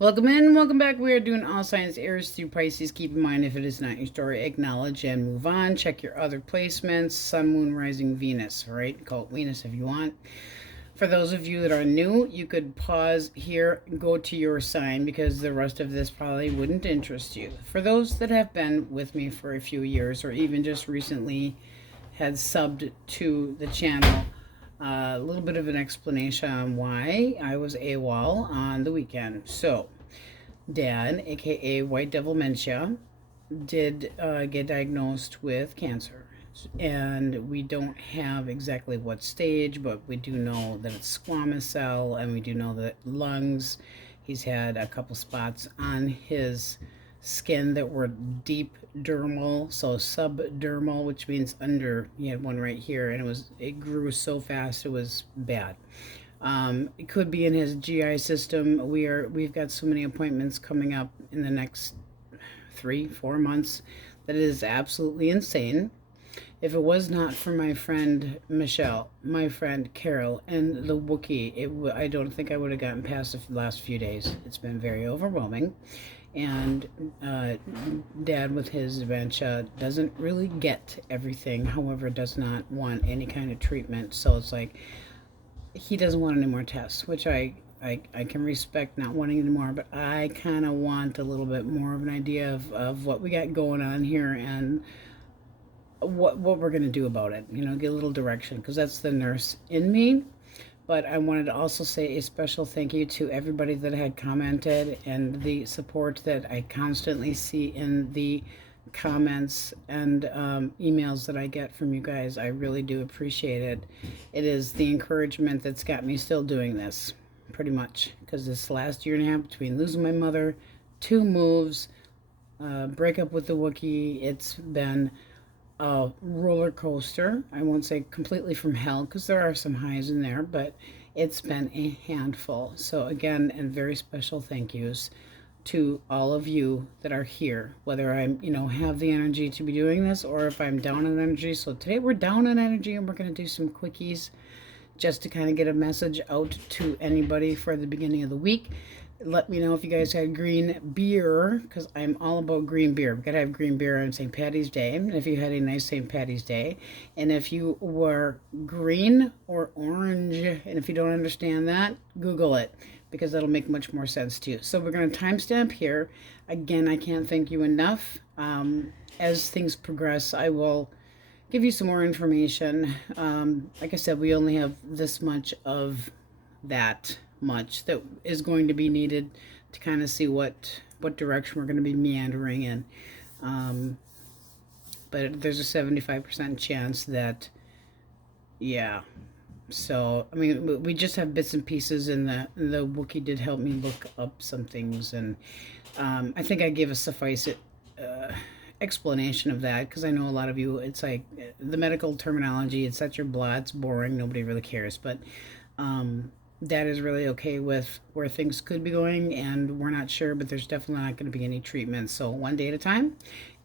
Welcome in, welcome back. We are doing all signs Aries through Pisces. Keep in mind, if it is not your story, acknowledge and move on. Check your other placements, Sun, Moon, Rising, Venus, right? Call it Venus if you want. For those of you that are new, you could pause here, go to your sign, because the rest of this probably wouldn't interest you. For those that have been with me for a few years, or even just recently had subbed to the channel, a little bit of an explanation on why I was AWOL on the weekend. So, Dad, aka White Devil Dementia, did get diagnosed with cancer. And we don't have exactly what stage, but we do know that it's squamous cell, and we do know that lungs. He's had a couple spots on his skin that were deep dermal, so subdermal, which means under. He had one right here, and it grew so fast it was bad. It could be in his GI system. We've got so many appointments coming up in the next 3-4 months that it is absolutely insane. If it was not for my friend Michelle, my friend Carol, and the Wookiee, I don't think I would have gotten past the last few days. It's been very overwhelming. And Dad, with his dementia, doesn't really get everything, however, does not want any kind of treatment. So it's like he doesn't want any more tests, which I can respect not wanting any more, but I kind of want a little bit more of an idea of what we got going on here and what we're going to do about it. You know, get a little direction, because that's the nurse in me. But I wanted to also say a special thank you to everybody that had commented and the support that I constantly see in the comments and emails that I get from you guys. I really do appreciate it. It is the encouragement that's got me still doing this, pretty much, because this last year and a half, between losing my mother, 2 moves, breakup with the Wookiee, it's been a roller coaster. I won't say completely from hell, because there are some highs in there, but it's been a handful. So again, and very special thank yous to all of you that are here, whether I'm, have the energy to be doing this, or if I'm down on energy. So today we're down on energy, and we're going to do some quickies just to kind of get a message out to anybody for the beginning of the week. Let me know if you guys had green beer, because I'm all about green beer. We've got to have green beer on St. Patty's Day, and if you had a nice St. Patty's Day. And if you were green or orange, and if you don't understand that, Google it, because that'll make much more sense to you. So we're going to timestamp here. Again, I can't thank you enough. As things progress, I will give you some more information. Like I said, we only have this much of that much that is going to be needed to kind of see what direction we're going to be meandering in. But there's a 75% chance that, yeah. So, I mean, we just have bits and pieces, and the Wookiee did help me look up some things, and I think I gave a suffice explanation of that, because I know a lot of you, it's like the medical terminology, it's at your blah, it's boring, nobody really cares, but Dad is really okay with where things could be going, and we're not sure, but there's definitely not going to be any treatment. So one day at a time,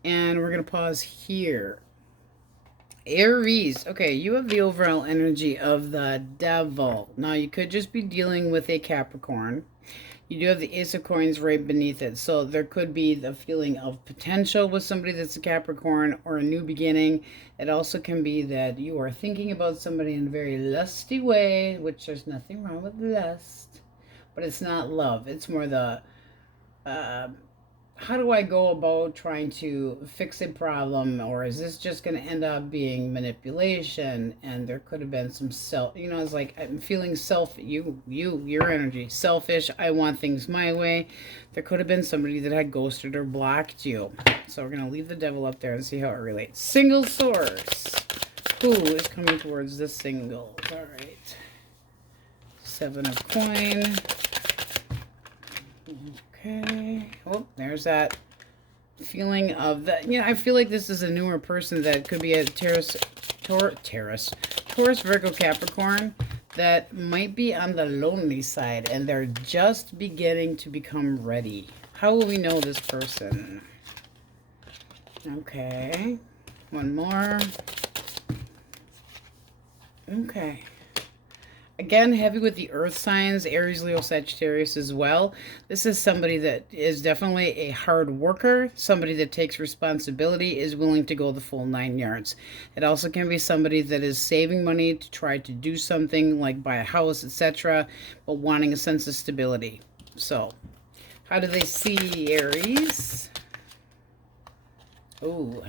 and we're going to pause here. Aries. Okay, you have the overall energy of the devil. Now, you could just be dealing with a Capricorn. You do have the Ace of Coins right beneath it. So there could be the feeling of potential with somebody that's a Capricorn, or a new beginning. It also can be that you are thinking about somebody in a very lusty way, which there's nothing wrong with lust. But it's not love. It's more the, how do I go about trying to fix a problem, or is this just going to end up being manipulation? And there could have been some it's like, I'm feeling your energy, selfish. I want things my way. There could have been somebody that had ghosted or blocked you. So we're going to leave the devil up there and see how it relates. Single source. Who is coming towards the singles? All right. 7 of coin. Okay. Oh, there's that feeling of that. I feel like this is a newer person that could be a Taurus, Virgo, Capricorn, that might be on the lonely side, and they're just beginning to become ready. How will we know this person? Okay. One more. Okay. Again, heavy with the earth signs, Aries, Leo, Sagittarius as well. This is somebody that is definitely a hard worker, somebody that takes responsibility, is willing to go the full 9 yards. It also can be somebody that is saving money to try to do something like buy a house, etc., but wanting a sense of stability. So, how do they see Aries? Oh,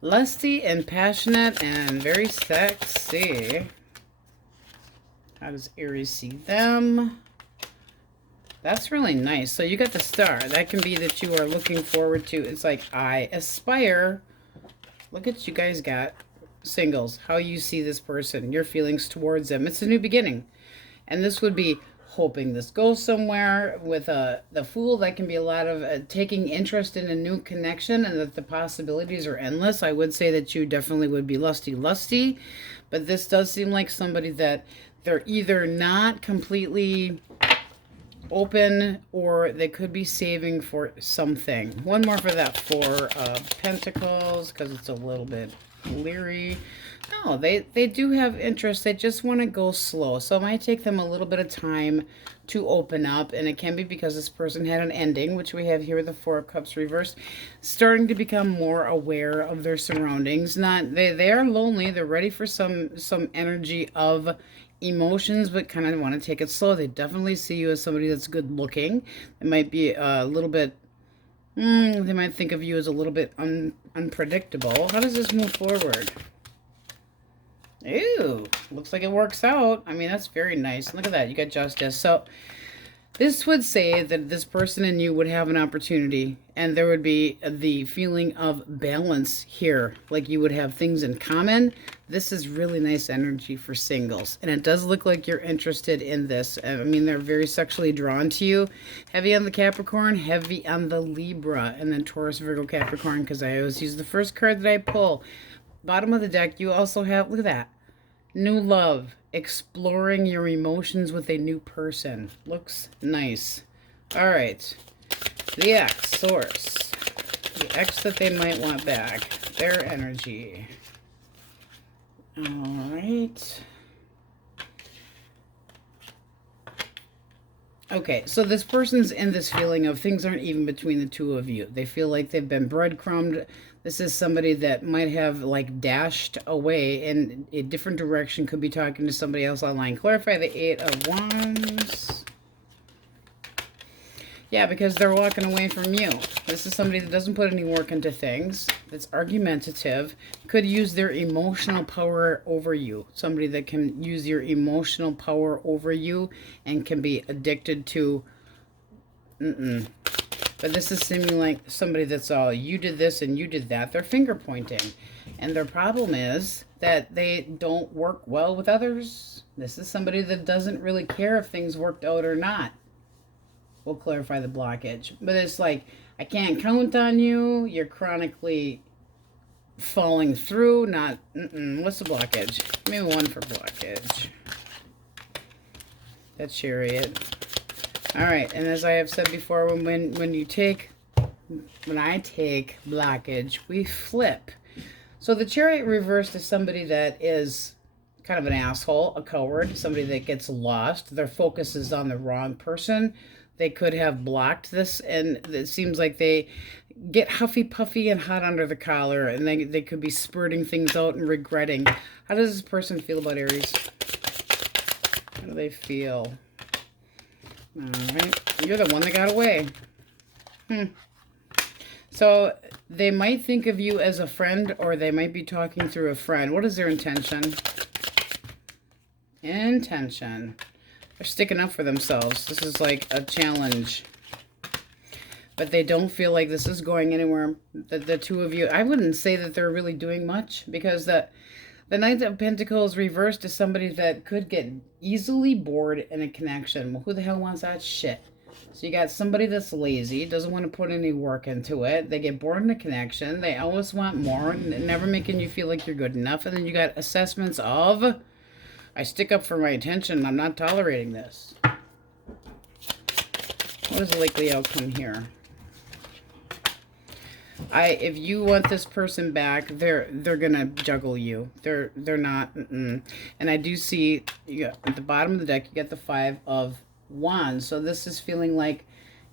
lusty and passionate and very sexy. How does Aries see them? That's really nice. So you got the star. That can be that you are looking forward to. It's like, I aspire. Look at you guys got singles. How you see this person. Your feelings towards them. It's a new beginning. And this would be hoping this goes somewhere. With the Fool, that can be a lot of taking interest in a new connection, and that the possibilities are endless. I would say that you definitely would be lusty. But this does seem like somebody that they're either not completely open, or they could be saving for something. One more for that Four of Pentacles, because it's a little bit leery. No, they do have interest. They just want to go slow. So it might take them a little bit of time to open up. And it can be because this person had an ending, which we have here with the Four of Cups reversed. Starting to become more aware of their surroundings. They are lonely. They're ready for some energy of emotions, but kind of want to take it slow. They definitely see you as somebody that's good looking. It might be a little bit, they might think of you as a little bit unpredictable. How does this move forward? Ew, looks like it works out. I mean, that's very nice. Look at that. You got Justice. So this would say that this person and you would have an opportunity, and there would be the feeling of balance here, like you would have things in common. This is really nice energy for singles, and it does look like you're interested in this. I mean, they're very sexually drawn to you. Heavy on the Capricorn, heavy on the Libra, and then Taurus, Virgo, Capricorn, because I always use the first card that I pull. Bottom of the deck, you also have, look at that, new love. Exploring your emotions with a new person. Looks nice. All right. The ex source. The ex that they might want back. Their energy. All right. Okay, so this person's in this feeling of things aren't even between the two of you. They feel like they've been breadcrumbed. This is somebody that might have like dashed away in a different direction. Could be talking to somebody else online. Clarify the Eight of Wands. Yeah, because they're walking away from you. This is somebody that doesn't put any work into things. That's argumentative. Could use their emotional power over you. Somebody that can use your emotional power over you and can be addicted to... But this is seeming like somebody that's all, you did this and you did that. They're finger pointing. And their problem is that they don't work well with others. This is somebody that doesn't really care if things worked out or not. We'll clarify the blockage. But it's like, I can't count on you. You're chronically falling through. Not, what's the blockage? Give me one for blockage. That's Chariot. All right, and as I have said before, when I take blockage, we flip. So the Chariot reversed is somebody that is kind of an asshole, a coward, somebody that gets lost. Their focus is on the wrong person. They could have blocked this, and it seems like they get huffy puffy and hot under the collar, and they could be spurting things out and regretting. How does this person feel about Aries? How do they feel? All right, you're the one that got away. So they might think of you as a friend, or they might be talking through a friend. What is their intention? Intention. They're sticking up for themselves. This is like a challenge. But they don't feel like this is going anywhere. The two of you, I wouldn't say that they're really doing much, because the Knight of Pentacles reversed is somebody that could get easily bored in a connection. Well, who the hell wants that shit? So you got somebody that's lazy, doesn't want to put any work into it. They get bored in a connection. They always want more, never making you feel like you're good enough. And then you got assessments of, I stick up for my attention. I'm not tolerating this. What is the likely outcome here? If you want this person back, they're gonna juggle you. They're not. And I do see at the bottom of the deck you get the 5 of Wands. So this is feeling like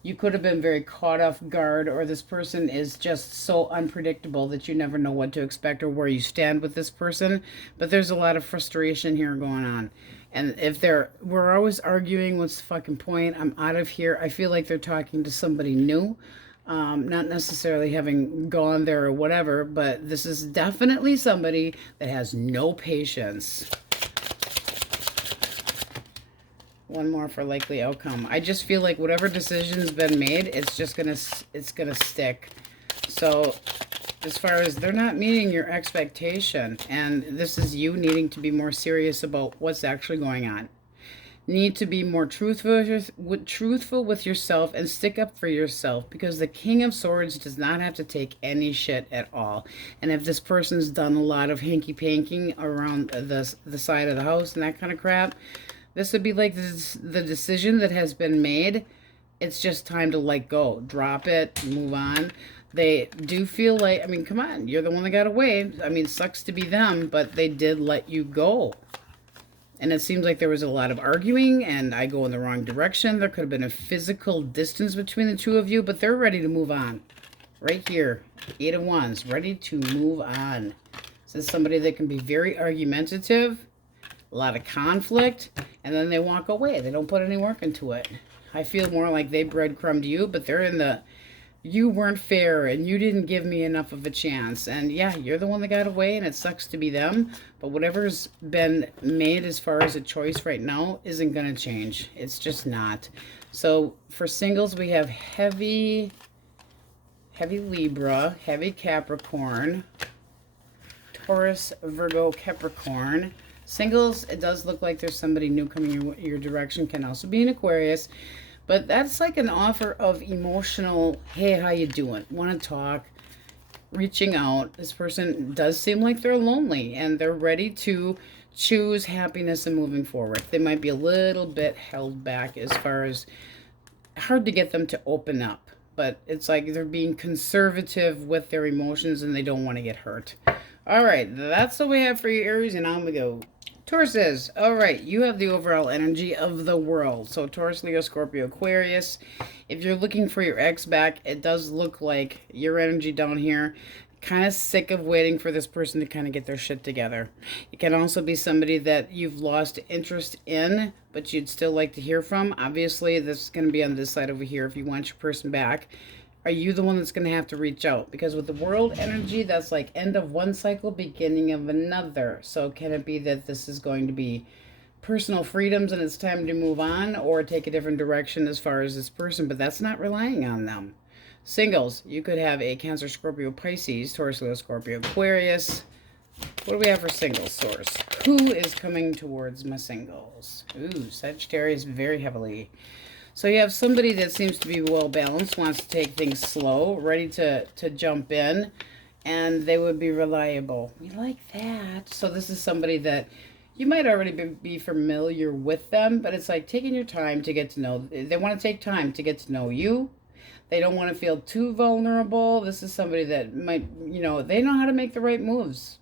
you could have been very caught off guard, or this person is just so unpredictable that you never know what to expect or where you stand with this person. But there's a lot of frustration here going on. And if we're always arguing, what's the fucking point? I'm out of here. I feel like they're talking to somebody new. Not necessarily having gone there or whatever, but this is definitely somebody that has no patience. One more for likely outcome. I just feel like whatever decision's been made, it's gonna stick. So as far as they're not meeting your expectation, and this is you needing to be more serious about what's actually going on. Need to be more truthful with yourself and stick up for yourself, because the King of Swords does not have to take any shit at all. And if this person's done a lot of hanky-panking around the side of the house and that kind of crap, this would be like the decision that has been made. It's just time to let go. Drop it, move on. They do feel like, I mean, come on, you're the one that got away. I mean, sucks to be them, but they did let you go. And it seems like there was a lot of arguing, and I go in the wrong direction. There could have been a physical distance between the two of you, but they're ready to move on. Right here, 8 of Wands, ready to move on. This is somebody that can be very argumentative, a lot of conflict, and then they walk away. They don't put any work into it. I feel more like they breadcrumbed you, but they're in the, you weren't fair and you didn't give me enough of a chance. And yeah, you're the one that got away, and it sucks to be them. But whatever's been made as far as a choice right now isn't going to change. It's just not. So for singles, we have heavy Libra, heavy Capricorn, Taurus, Virgo, Capricorn. Singles, it does look like there's somebody new coming your direction. Can also be an Aquarius. But that's like an offer of emotional, hey, how you doing? Want to talk? Reaching out. This person does seem like they're lonely, and they're ready to choose happiness and moving forward. They might be a little bit held back as far as hard to get them to open up. But it's like they're being conservative with their emotions, and they don't want to get hurt. All right, that's what we have for you, Aries, and on we go. Tauruses, all right, you have the overall energy of the world. So Taurus, Leo, Scorpio, Aquarius. If you're looking for your ex back, it does look like your energy down here, kind of sick of waiting for this person to kind of get their shit together. It can also be somebody that you've lost interest in, but you'd still like to hear from. Obviously, this is going to be on this side over here if you want your person back. Are you the one that's going to have to reach out? Because with the world energy, that's like end of one cycle, beginning of another. So can it be that this is going to be personal freedoms and it's time to move on, or take a different direction as far as this person? But that's not relying on them. Singles, you could have a Cancer, Scorpio, Pisces, Taurus, Leo, Scorpio, Aquarius. What do we have for singles, Source? Who is coming towards my singles? Ooh, Sagittarius very heavily. So you have somebody that seems to be well-balanced, wants to take things slow, ready to jump in, and they would be reliable. We like that. So this is somebody that you might already be familiar with them, but it's like taking your time to get to know. They want to take time to get to know you. They don't want to feel too vulnerable. This is somebody that might, they know how to make the right moves.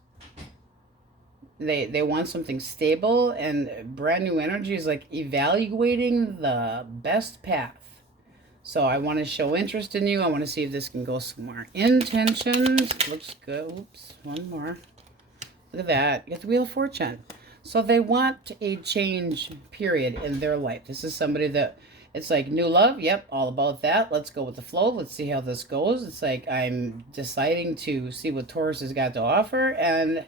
They want something stable, and brand new energy is like evaluating the best path. So I want to show interest in you. I want to see if this can go somewhere. Intentions. Looks good. Oops. One more. Look at that. You got the Wheel of Fortune. So they want a change, period, in their life. This is somebody that, it's like new love. Yep, all about that. Let's go with the flow. Let's see how this goes. It's like I'm deciding to see what Taurus has got to offer, and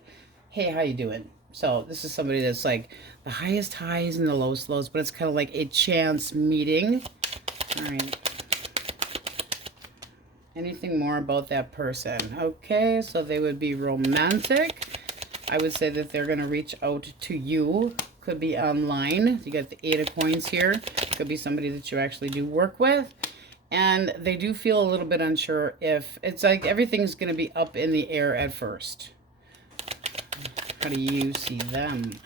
hey, how you doing? So this is somebody that's like the highest highs and the lowest lows, but it's kind of like a chance meeting. All right. Anything more about that person? Okay, so they would be romantic. I would say that they're going to reach out to you. Could be online. You got the 8 of Coins here. Could be somebody that you actually do work with. And they do feel a little bit unsure if, it's like everything's going to be up in the air at first. How do you see them?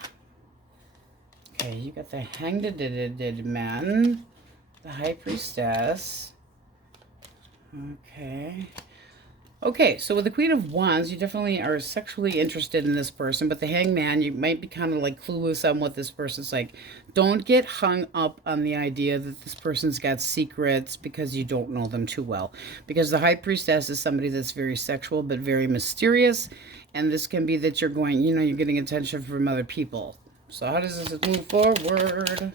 Okay, you got the Hanged Man, the High Priestess. Okay. Okay, so with the Queen of Wands, you definitely are sexually interested in this person, but the Hangman, you might be kind of like clueless on what this person's like. Don't get hung up on the idea that this person's got secrets because you don't know them too well. Because the High Priestess is somebody that's very sexual but very mysterious, and this can be that you're going, you know, you're getting attention from other people. So how does this move forward?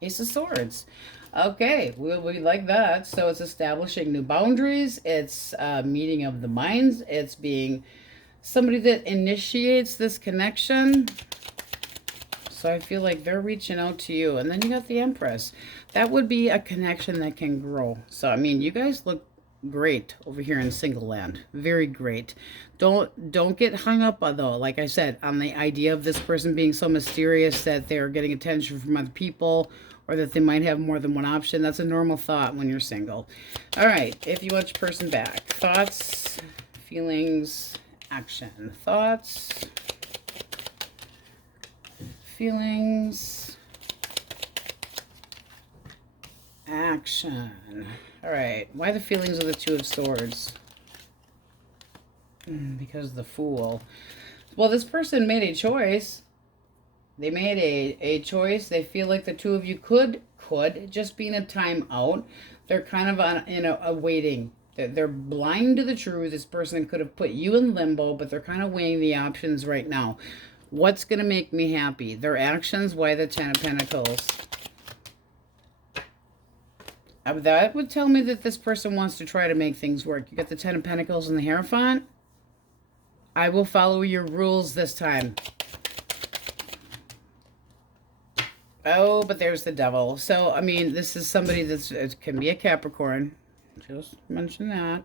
Ace of Swords. Okay, we like that. So it's establishing new boundaries. It's meeting of the minds. It's being somebody that initiates this connection. So I feel like they're reaching out to you. And then you got the Empress. That would be a connection that can grow. So, I mean, you guys look great over here in single land. Very great. Don't get hung up on, though, like I said, on the idea of this person being so mysterious that they're getting attention from other people, or that they might have more than one option. That's a normal thought when you're single. All right, if you want your person back. Thoughts, feelings, action. Thoughts, feelings, action. All right, why the feelings of the Two of Swords? Because the Fool. Well, this person made a choice. They made a choice. They feel like the two of you could just be in a timeout. They're kind of on, you know, waiting. They're blind to the truth. This person could have put you in limbo, but they're kind of weighing the options right now. What's going to make me happy? Their actions. Why the Ten of Pentacles? That would tell me that this person wants to try to make things work. You got the Ten of Pentacles and the Hierophant. I will follow your rules this time. Oh, but there's the Devil. So, I mean, this is somebody that's, it can be a Capricorn. Just mention that.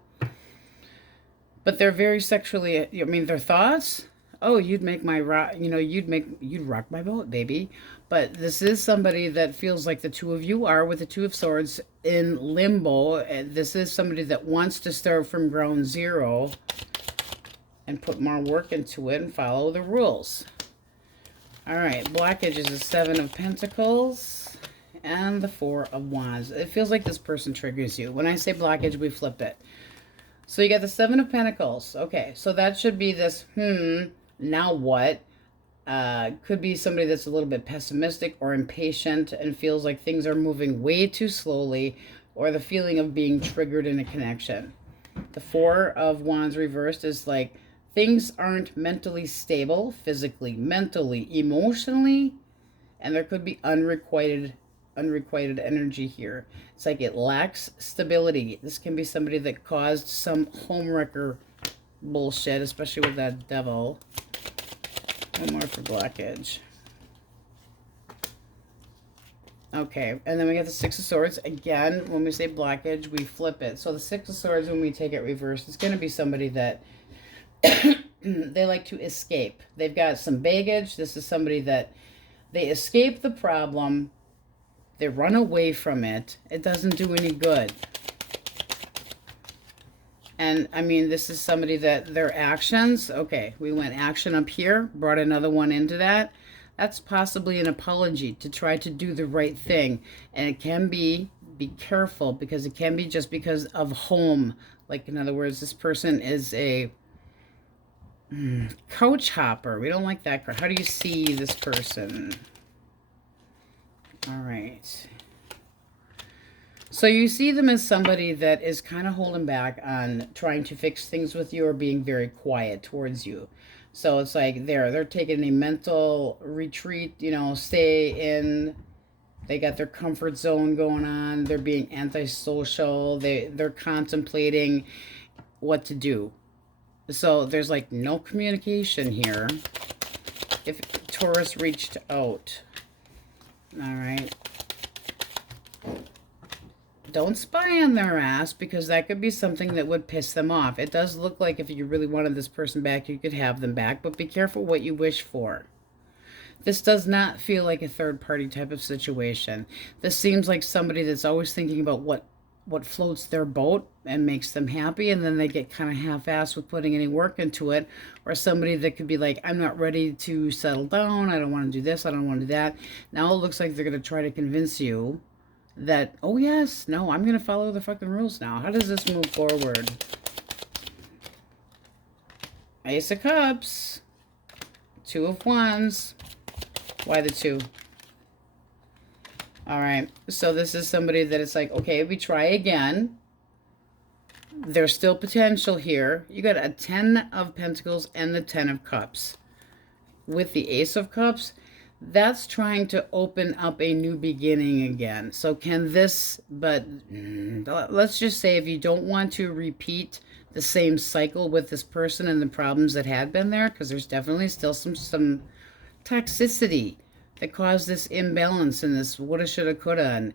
But they're very sexually, I mean, their thoughts, oh, you'd make my rock, you know, you'd rock my boat, baby. But this is somebody that feels like the two of you are with the Two of Swords in limbo. And this is somebody that wants to start from ground zero and put more work into it and follow the rules. All right, blockage is the Seven of Pentacles and the Four of Wands. It feels like this person triggers you. When I say blockage, we flip it. So you got the Seven of Pentacles. Okay, so that should be this, now what? Could be somebody that's a little bit pessimistic or impatient and feels like things are moving way too slowly, or the feeling of being triggered in a connection. The Four of Wands reversed is like, things aren't mentally stable, physically, mentally, emotionally, and there could be unrequited energy here. It's like it lacks stability. This can be somebody that caused some homewrecker bullshit, especially with that Devil. One more for blockage. Okay, and then we got the Six of Swords. Again, when we say blockage, we flip it. So the Six of Swords, when we take it reversed, it's going to be somebody that they like to escape. They've got some baggage. This is somebody that they escape the problem. They run away from it. It doesn't do any good. And, I mean, this is somebody that their actions, okay, we went action up here, brought another one into that. That's possibly an apology to try to do the right thing. And it can be careful, because it can be just because of home. Like, in other words, this person is a couch hopper. We don't like that. How do you see this person? All right. So you see them as somebody that is kind of holding back on trying to fix things with you, or being very quiet towards you. So it's like they're taking a mental retreat, you know, stay in. They got their comfort zone going on. They're being antisocial. They're contemplating what to do. So there's like no communication here. If Taurus reached out. All right. Don't spy on their ass, because that could be something that would piss them off. It does look like if you really wanted this person back, you could have them back, but be careful what you wish for. This does not feel like a third-party type of situation. This seems like somebody that's always thinking about what floats their boat and makes them happy, and then they get kind of half-assed with putting any work into it. Or somebody that could be like, I'm not ready to settle down, I don't want to do this, I don't want to do that. Now it looks like they're going to try to convince you that, oh yes, no, I'm going to follow the fucking rules now. How does this move forward? Ace of Cups. Two of Wands. Why the two? All right. So this is somebody that it's like, okay, we try again. There's still potential here. You got a 10 of Pentacles and the 10 of Cups. With the Ace of Cups, that's trying to open up a new beginning again. So can this, but let's just say if you don't want to repeat the same cycle with this person and the problems that had been there, because there's definitely still some toxicity that caused this imbalance in this woulda, shoulda, coulda. And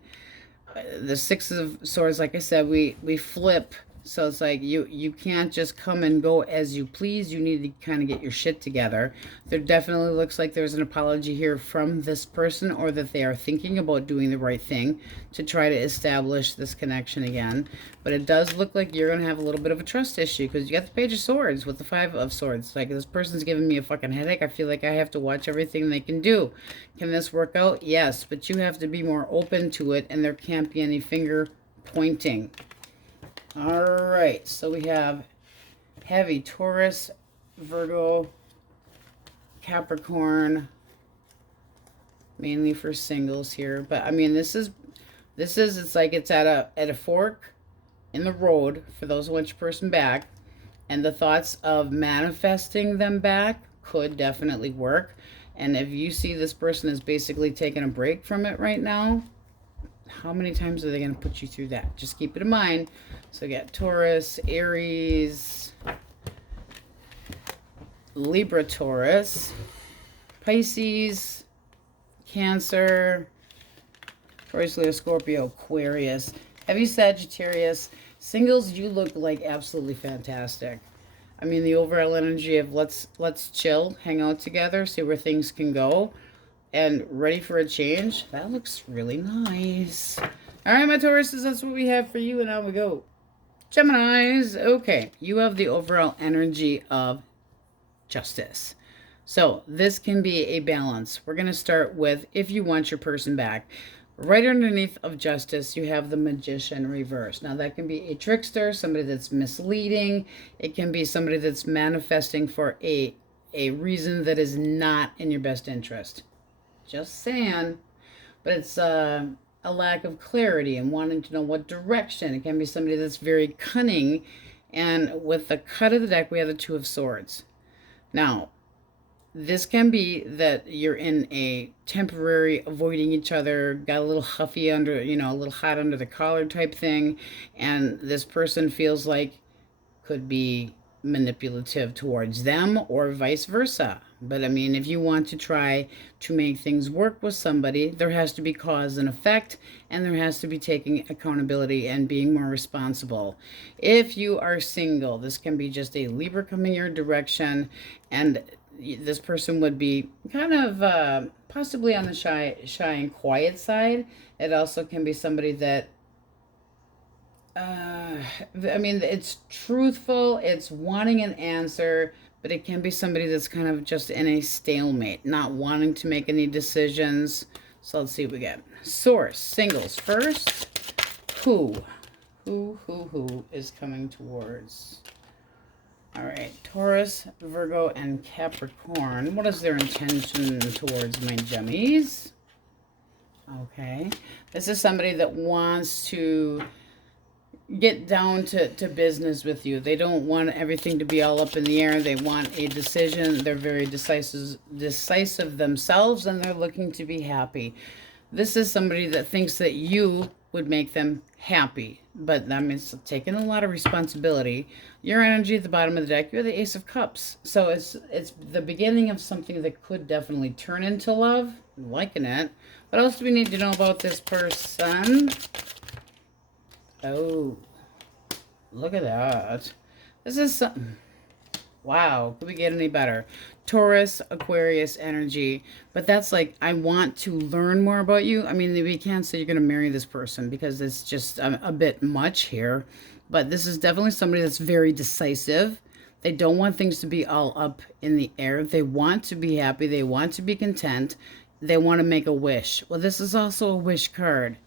the Six of Swords, like I said, we flip. So it's like you can't just come and go as you please. You need to kind of get your shit together. There definitely looks like there's an apology here from this person, or that they are thinking about doing the right thing to try to establish this connection again. But it does look like you're going to have a little bit of a trust issue, because you got the Page of Swords with the Five of Swords. Like, this person's giving me a fucking headache. I feel like I have to watch everything they can do. Can this work out? Yes, but you have to be more open to it, and there can't be any finger pointing. All right, so we have heavy Taurus, Virgo, Capricorn, mainly for singles here. But I mean, this is it's like it's at a fork in the road for those who want your person back, and the thoughts of manifesting them back could definitely work. And if you see this person is basically taking a break from it right now, how many times are they going to put you through that? Just keep it in mind. So we got Taurus, Aries, Libra, Taurus, Pisces, Cancer, Taurus, Leo, Scorpio, Aquarius, heavy Sagittarius. Singles, you look like absolutely fantastic. I mean, the overall energy of let's chill, hang out together, see where things can go, and ready for a change. That looks really nice. All right, my Tauruses, that's what we have for you, and on we go. Geminis, okay, you have the overall energy of justice. So this can be a balance. We're going to start with if you want your person back. Right underneath of justice, you have the Magician reverse. Now, that can be a trickster, somebody that's misleading. It can be somebody that's manifesting for a reason that is not in your best interest. Just saying. But it's a lack of clarity and wanting to know what direction. It can be somebody that's very cunning. And with the cut of the deck, we have the Two of Swords. Now, this can be that you're in a temporary avoiding each other, got a little huffy under, a little hot under the collar type thing. And this person feels like could be manipulative towards them or vice versa. But I mean, if you want to try to make things work with somebody, there has to be cause and effect, and there has to be taking accountability and being more responsible. If you are single, this can be just a Libra coming your direction, and this person would be kind of possibly on the shy and quiet side. It also can be somebody that I mean, it's truthful, it's wanting an answer, but it can be somebody that's kind of just in a stalemate, not wanting to make any decisions. So let's see what we get. Source, singles first. Who is coming towards? All right, Taurus, Virgo, and Capricorn. What is their intention towards my Gemmies? Okay, this is somebody that wants to get down to business with you. They don't want everything to be all up in the air. They want a decision. They're very decisive themselves, and they're looking to be happy. This is somebody that thinks that you would make them happy, but that means taking a lot of responsibility. Your energy at the bottom of the deck, you're the Ace of Cups. So it's the beginning of something that could definitely turn into love. I'm liking it. What else do we need to know about this person? Oh, look at that. This is something. Wow, could we get any better? Taurus, Aquarius energy. But that's like, I want to learn more about you. I mean, we can't say you're going to marry this person because it's just a bit much here. But this is definitely somebody that's very decisive. They don't want things to be all up in the air. They want to be happy. They want to be content. They want to make a wish. Well, this is also a wish card.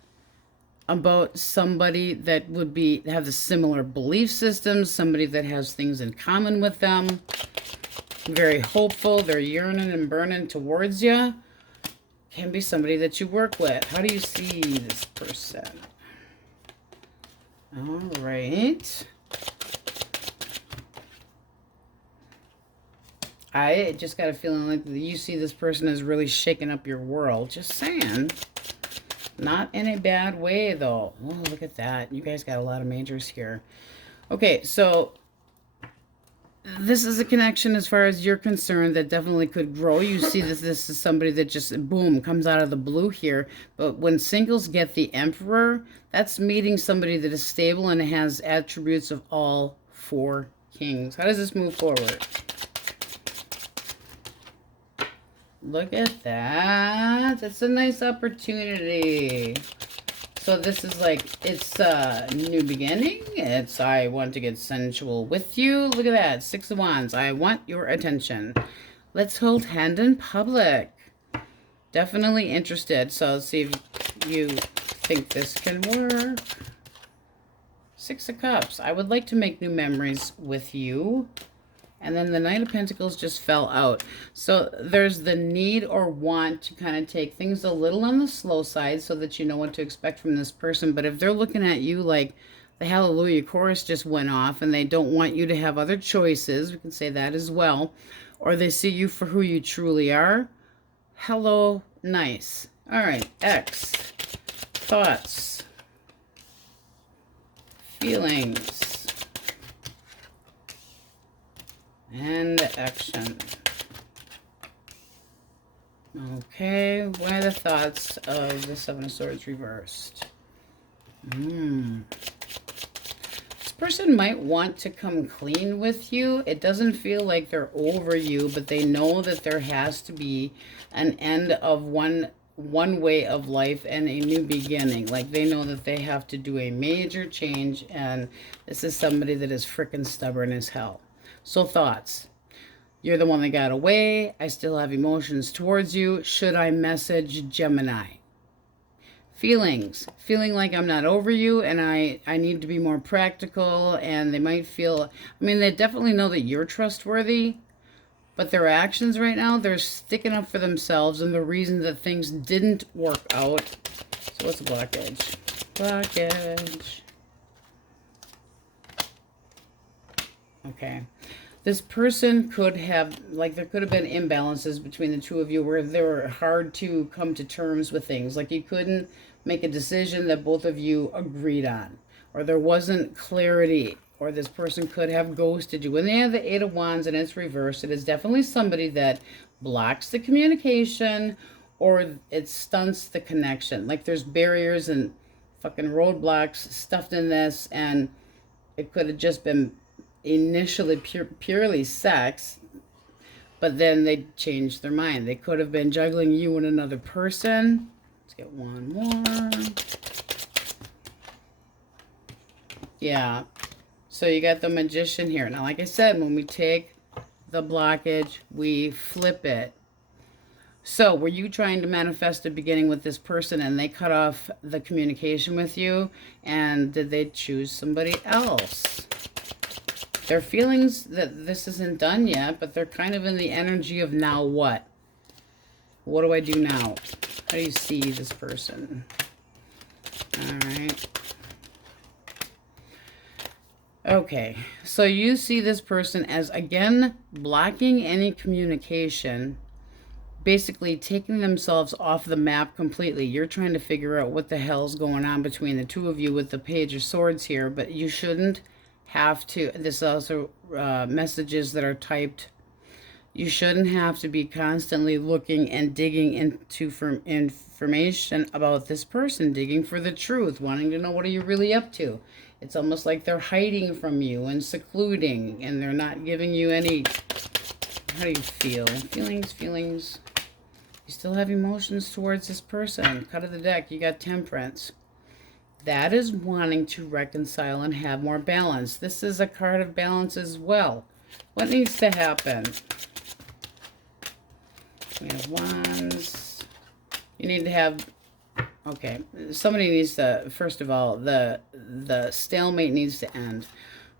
about somebody that would have the similar belief systems, somebody that has things in common with them. Very hopeful. They're yearning and burning towards you. Can be somebody that you work with. How do you see this person? All right. I just got a feeling like you see this person as really shaking up your world. Just saying. Not in a bad way, though. Oh, look at that. You guys got a lot of majors here. Okay, so this is a connection as far as you're concerned that definitely could grow. You see that this is somebody that just, boom, comes out of the blue here. But when singles get the Emperor, that's meeting somebody that is stable and has attributes of all 4 kings. How does this move forward? Look at that. It's a nice opportunity. So this is like, it's a new beginning. It's, I want to get sensual with you. Look at that. 6 of Wands. I want your attention. Let's hold hand in public. Definitely interested. So let's see if you think this can work. 6 of Cups. I would like to make new memories with you. And then the Knight of Pentacles just fell out. So there's the need or want to kind of take things a little on the slow side so that you know what to expect from this person. But if they're looking at you like the Hallelujah chorus just went off and they don't want you to have other choices, we can say that as well, or they see you for who you truly are, hello, nice. All right, X, thoughts, feelings, and action. Okay, what are the thoughts of the 7 of Swords reversed? This person might want to come clean with you. It doesn't feel like they're over you, but they know that there has to be an end of one way of life and a new beginning. Like they know that they have to do a major change, and this is somebody that is frickin' stubborn as hell. So thoughts. You're the one that got away. I still have emotions towards you. Should I message Gemini? Feelings. Feeling like I'm not over you and I need to be more practical, and they might feel, I mean, they definitely know that you're trustworthy, but their actions right now, they're sticking up for themselves and the reason that things didn't work out. So what's the blockage? Blockage. Okay. This person could have, like, there could have been imbalances between the two of you where they were hard to come to terms with things. Like you couldn't make a decision that both of you agreed on, or there wasn't clarity, or this person could have ghosted you. When they have the 8 of Wands and it's reversed, it is definitely somebody that blocks the communication or it stunts the connection. Like there's barriers and fucking roadblocks stuffed in this, and it could have just been initially purely sex, but then they changed their mind. They could have been juggling you and another person. Let's get one more. Yeah. So you got the Magician here. Now, like I said, when we take the blockage, we flip it. So were you trying to manifest a beginning with this person and they cut off the communication with you? And did they choose somebody else? Their feelings that this isn't done yet, but they're kind of in the energy of now what? What do I do now? How do you see this person? All right. Okay, so you see this person as, again, blocking any communication, basically taking themselves off the map completely. You're trying to figure out what the hell's going on between the two of you with the Page of Swords here, but you shouldn't have to, this also messages that are typed, you shouldn't have to be constantly looking and digging into information about this person, digging for the truth, wanting to know what are you really up to. It's almost like they're hiding from you and secluding, and they're not giving you any, how do you feel? Feelings. You still have emotions towards this person. Cut of the deck, you got Temperance. That is wanting to reconcile and have more balance. This is a card of balance as well. What needs to happen? We have Wands. You need to have Okay, somebody needs to, first of all, the stalemate needs to end.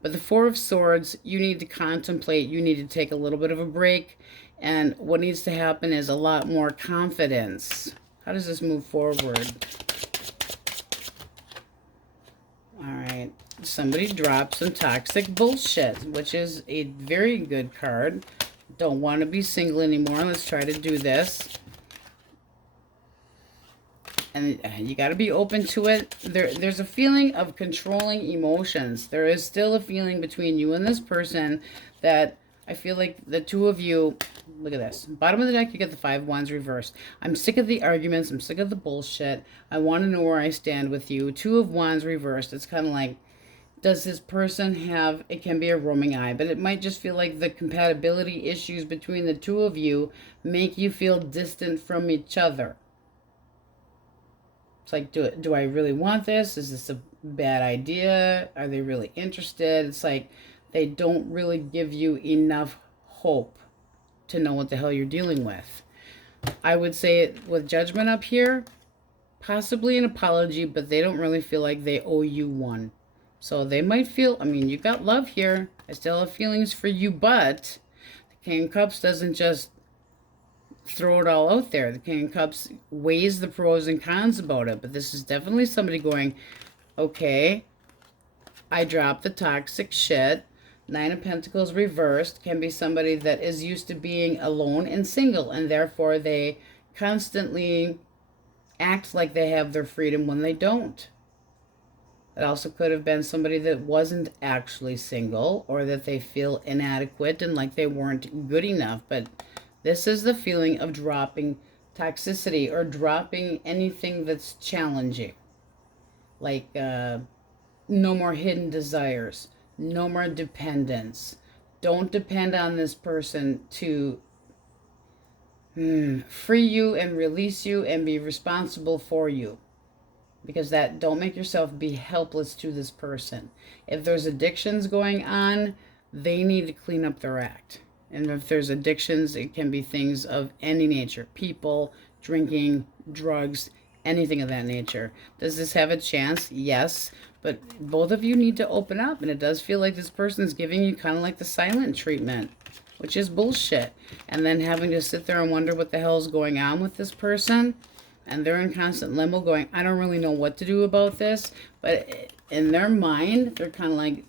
But the Four of Swords, you need to contemplate, you need to take a little bit of a break, and what needs to happen is a lot more confidence. How does this move forward? All right, somebody drops some toxic bullshit, which is a very good card. Don't want to be single anymore. Let's try to do this. And you got to be open to it. There's a feeling of controlling emotions. There is still a feeling between you and this person that I feel like the two of you, look at this. Bottom of the deck, you get the Five of Wands reversed. I'm sick of the arguments. I'm sick of the bullshit. I want to know where I stand with you. Two of Wands reversed. It's kind of like, does this person have, it can be a roaming eye, but it might just feel like the compatibility issues between the two of you make you feel distant from each other. It's like, do I really want this? Is this a bad idea? Are they really interested? It's like they don't really give you enough hope to know what the hell you're dealing with. I would say it with Judgment up here, possibly an apology, but they don't really feel like they owe you one. So they might feel, I mean, you got love here. I still have feelings for you, but the King of Cups doesn't just throw it all out there. The King of Cups weighs the pros and cons about it, but this is definitely somebody going, okay, I dropped the toxic shit. Nine of Pentacles reversed can be somebody that is used to being alone and single, and therefore they constantly act like they have their freedom when they don't. It also could have been somebody that wasn't actually single, or that they feel inadequate and like they weren't good enough, but this is the feeling of dropping toxicity or dropping anything that's challenging. Like no more hidden desires, no more dependence. Don't depend on this person to free you and release you and be responsible for you. Because that, don't make yourself be helpless to this person. If there's addictions going on, they need to clean up their act. And if there's addictions, it can be things of any nature. People, drinking, drugs, anything of that nature. Does this have a chance? Yes. But both of you need to open up. And it does feel like this person is giving you kind of like the silent treatment, which is bullshit. And then having to sit there and wonder what the hell is going on with this person. And they're in constant limbo going, I don't really know what to do about this. But in their mind, they're kind of like,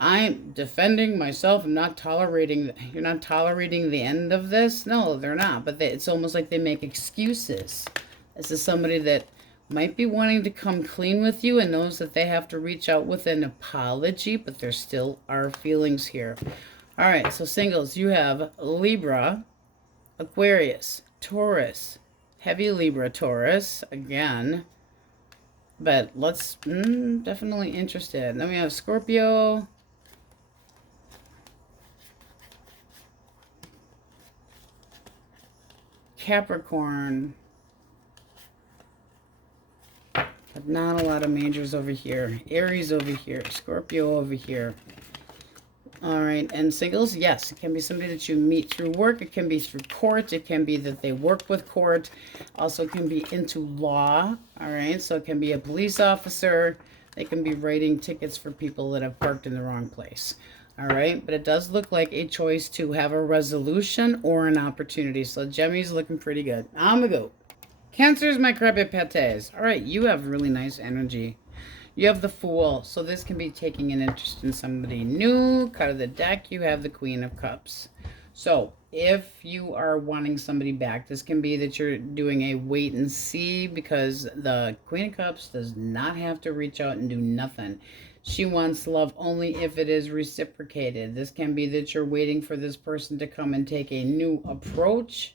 I'm defending myself. I'm not tolerating. You're not tolerating the end of this? No, they're not. But it's almost like they make excuses. This is somebody that might be wanting to come clean with you and knows that they have to reach out with an apology, but there still are feelings here. All right, so singles, you have Libra, Aquarius, Taurus, heavy Libra, Taurus, again. But let's, definitely interested. Then we have Scorpio, Capricorn, but not a lot of majors over here. Aries over here, Scorpio over here. All right, and singles, yes, it can be somebody that you meet through work. It can be through court. It can be that they work with court. Also can be into law, all right? So it can be a police officer. They can be writing tickets for people that have parked in the wrong place. All right, but it does look like a choice to have a resolution or an opportunity. So Gemini's looking pretty good. I'm gonna go. Cancer's my crabby pates. All right, you have really nice energy. You have the Fool, so this can be taking an interest in somebody new. Cut of the deck, you have the Queen of Cups. So if you are wanting somebody back, this can be that you're doing a wait and see, because the Queen of Cups does not have to reach out and do nothing. She wants love only if it is reciprocated. This can be that you're waiting for this person to come and take a new approach.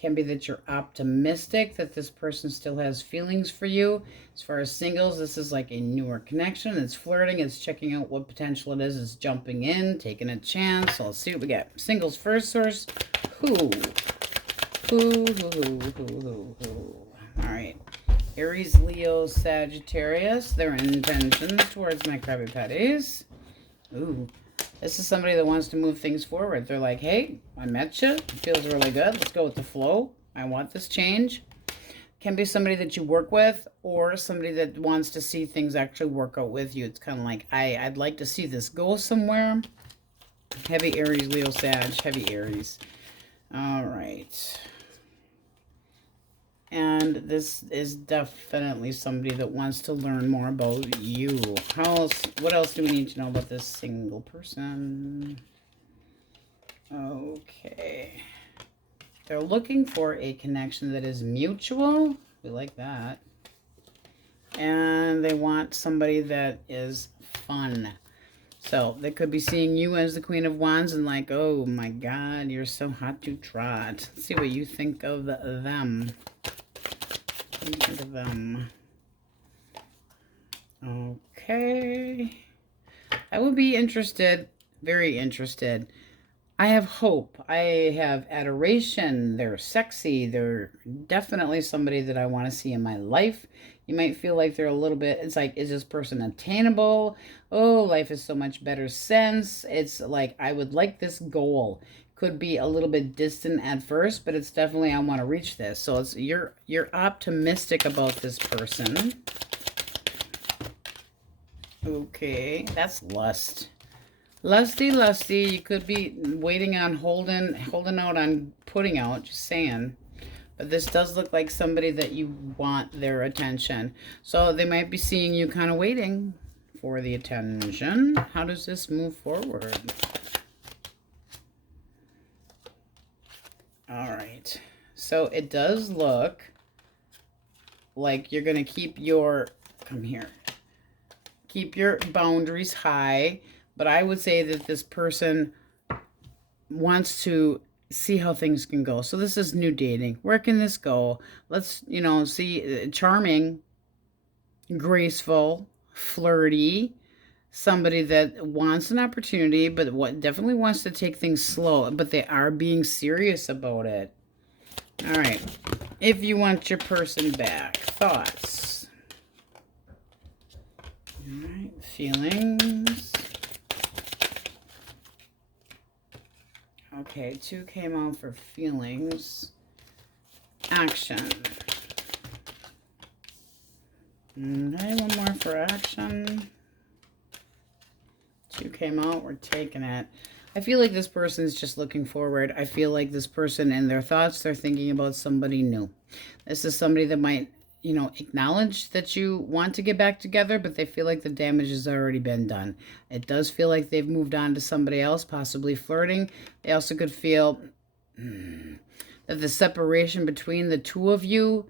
Can be that you're optimistic that this person still has feelings for you. As far as singles, this is like a newer connection. It's flirting. It's checking out what potential it is. It's jumping in, taking a chance. So let's see what we get. Singles first source. Who? All right. Aries, Leo, Sagittarius. Their intentions towards my Krabby Patties. Ooh. This is somebody that wants to move things forward. They're like, hey, I met you. It feels really good. Let's go with the flow. I want this change. can be somebody that you work with or somebody that wants to see things actually work out with you. It's kind of like, I'd like to see this go somewhere. Heavy Aries, Leo, Sag, heavy Aries. All right. And this is definitely somebody that wants to learn more about you. What else do we need to know about this single person? Okay. They're looking for a connection that is mutual. We like that. And they want somebody that is fun. So they could be seeing you as the Queen of Wands and like, oh my God, you're so hot to trot. Let's see what you think of them. What do you think of them? Okay. I would be interested, very interested. I have hope. I have adoration. They're sexy. They're definitely somebody that I want to see in my life. You might feel like they're a little bit, it's like, is this person attainable? Oh, life is so much better since. It's like, I would like this goal. Could be a little bit distant at first, but it's definitely, I want to reach this. So it's, you're optimistic about this person. Okay, that's lust. Lusty, lusty. You could be waiting on holding out on putting out, just saying. But this does look like somebody that you want their attention. So they might be seeing you kind of waiting for the attention. How does this move forward? All right. So it does look like you're going to keep your, come here, keep your boundaries high. But I would say that this person wants to see how things can go. So this is new dating. Where can this go? Let's, you know, see, charming, graceful, flirty, somebody that wants an opportunity, but what definitely wants to take things slow, but they are being serious about it. All right. If you want your person back, thoughts. All right. Feelings. Okay, 2 came out for feelings. Action. Okay, 1 more for action. 2 came out, we're taking it. I feel like this person is just looking forward. I feel like this person in their thoughts, they're thinking about somebody new. This is somebody that might, you know, acknowledge that you want to get back together, but they feel like the damage has already been done. It does feel like they've moved on to somebody else, possibly flirting. They also could feel that the separation between the two of you,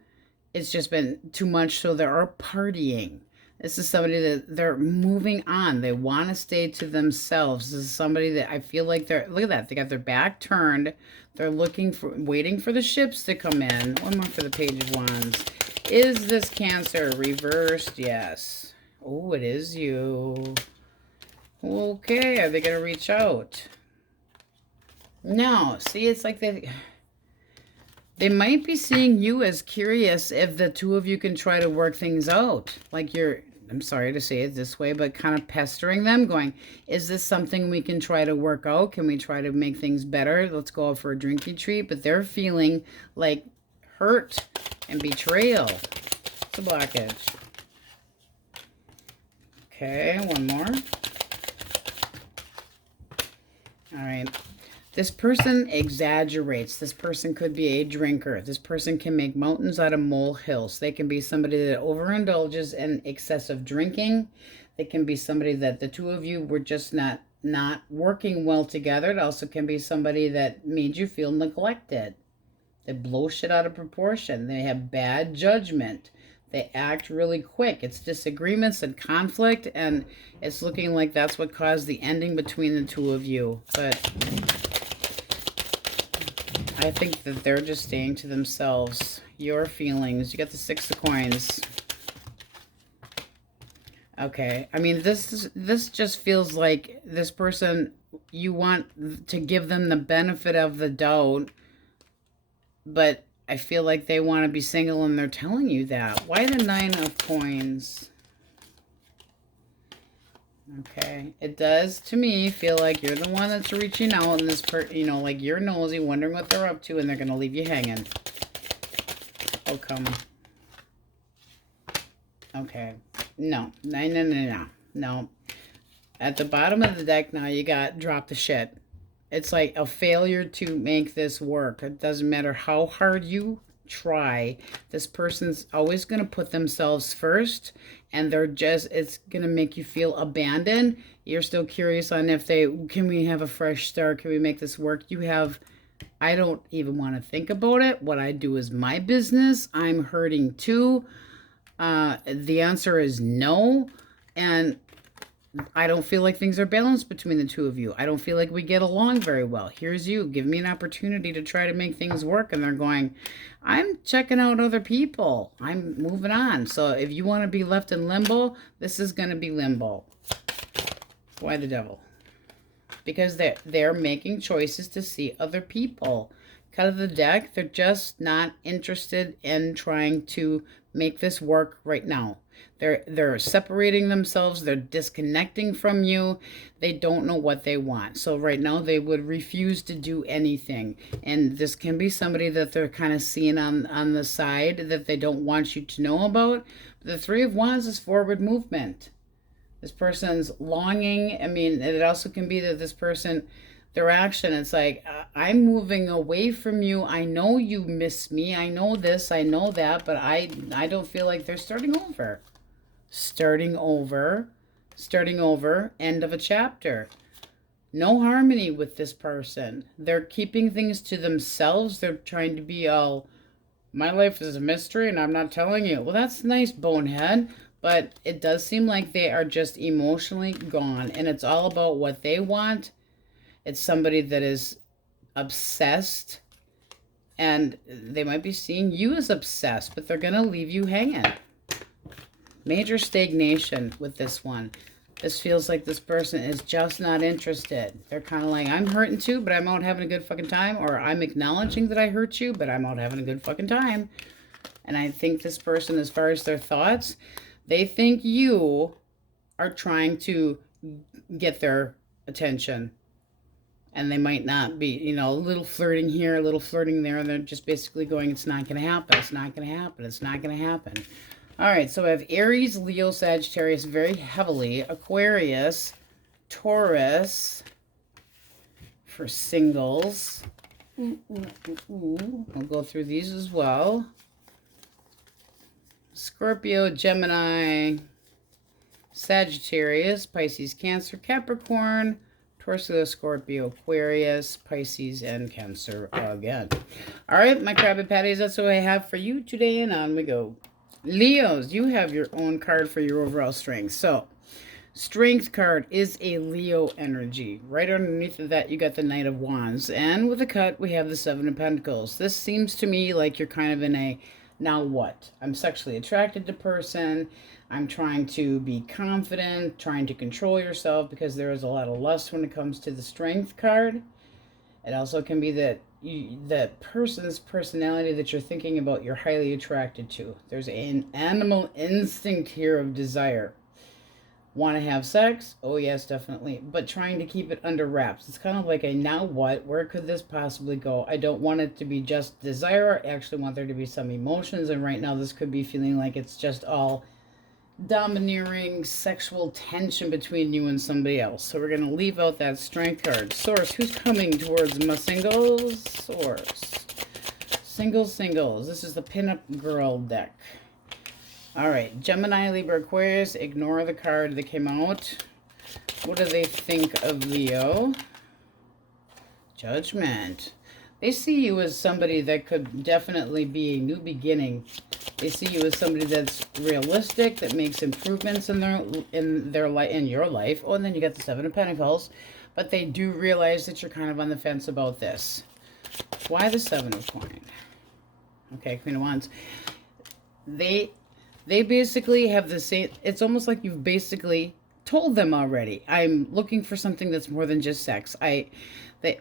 it's just been too much, so they're partying. This is somebody that they're moving on. They want to stay to themselves. This is somebody that I feel like they're, look at that, they got their back turned. They're looking for, waiting for the ships to come in. 1 more for the Page of Wands. Is this Cancer reversed? Yes. Oh, it is you. Okay, are they going to reach out? No. See, it's like they might be seeing you as curious if the two of you can try to work things out. Like you're, I'm sorry to say it this way, but kind of pestering them, going, is this something we can try to work out? Can we try to make things better? Let's go out for a drinky treat. But they're feeling like hurt and betrayal. It's a blockage. Okay, 1 more. All right. This person exaggerates. This person could be a drinker. This person can make mountains out of molehills. They can be somebody that overindulges in excessive drinking. They can be somebody that the two of you were just not working well together. It also can be somebody that made you feel neglected. They blow shit out of proportion. They have bad judgment. They act really quick. It's disagreements and conflict, and it's looking like that's what caused the ending between the two of you. But I think that they're just staying to themselves. Your feelings. You got the 6 of Coins. Okay. I mean, this just feels like this person, you want to give them the benefit of the doubt, but I feel like they want to be single and they're telling you that. Why the 9 of Coins? Okay, it does to me feel like you're the one that's reaching out, and this you know, like you're nosy, wondering what they're up to, and they're gonna leave you hanging. Oh, come. Okay. No. No, no, no, no. No. At the bottom of the deck now, you got drop the shit. It's like a failure to make this work. It doesn't matter how hard you try. This person's always going to put themselves first, and it's going to make you feel abandoned. You're still curious on if can we have a fresh start? Can we make this work? I don't even want to think about it. What I do is my business. I'm hurting too. The answer is no. And I don't feel like things are balanced between the two of you. I don't feel like we get along very well. Here's you. Give me an opportunity to try to make things work. And they're going, I'm checking out other people. I'm moving on. So if you want to be left in limbo, this is going to be limbo. Why the devil? Because they're making choices to see other people. Cut of the deck, they're just not interested in trying to make this work right now. They're separating themselves. They're disconnecting from you. They don't know what they want. So right now they would refuse to do anything. And this can be somebody that they're kind of seeing on the side that they don't want you to know about. But the Three of Wands is forward movement. This person's longing. I mean, it also can be that this person, their action, it's like, I'm moving away from you. I know you miss me. I know this, I know that, but I don't feel like they're starting over. Starting over, end of a chapter. No harmony with this person. They're keeping things to themselves. They're trying to be all, my life is a mystery and I'm not telling you. Well, that's nice, bonehead. But it does seem like they are just emotionally gone. And it's all about what they want. It's somebody that is obsessed. And they might be seeing you as obsessed, but they're going to leave you hanging. Major stagnation with this one. This feels like this person is just not interested. They're kind of like, I'm hurting too, but I'm out having a good fucking time. Or I'm acknowledging that I hurt you, but I'm out having a good fucking time. And I think this person, as far as their thoughts, they think you are trying to get their attention. And they might not be, you know, a little flirting here, a little flirting there. And they're just basically going, it's not going to happen. It's not going to happen. It's not going to happen. All right, so I have Aries, Leo, Sagittarius very heavily. Aquarius, Taurus for singles. I'll go through these as well. Scorpio, Gemini, Sagittarius, Pisces, Cancer, Capricorn, Taurus, Leo, Scorpio, Aquarius, Pisces, and Cancer again. All right, my Krabby Patties, that's what I have for you today, and on we go. Leos, you have your own card for your overall strength. So, strength card is a Leo energy. Right underneath of that, you got the Knight of Wands. And with a cut, we have the Seven of Pentacles. This seems to me like you're kind of in a, now what? I'm sexually attracted to person. I'm trying to be confident, trying to control yourself, because there is a lot of lust when it comes to the strength card. It also can be that that person's personality that you're thinking about, you're highly attracted to. There's an animal instinct here of desire. Want to have sex? Oh yes, definitely. But trying to keep it under wraps. It's kind of like a now what? Where could this possibly go? I don't want it to be just desire. I actually want there to be some emotions. And right now this could be feeling like it's just all domineering sexual tension between you and somebody else. So we're going to leave out that strength card. Source, who's coming towards my singles? Source. Singles. This is the pinup girl deck. All right, Gemini, Libra, Aquarius. Ignore the card that came out. What do they think of Leo? Judgment. They see you as somebody that could definitely be a new beginning. They see you as somebody that's realistic, that makes improvements in your life. Oh, and then you got the Seven of Pentacles. But they do realize that you're kind of on the fence about this. Why the Seven of Coins? Okay, Queen of Wands. They basically have the same, it's almost like you've basically told them already, I'm looking for something that's more than just sex.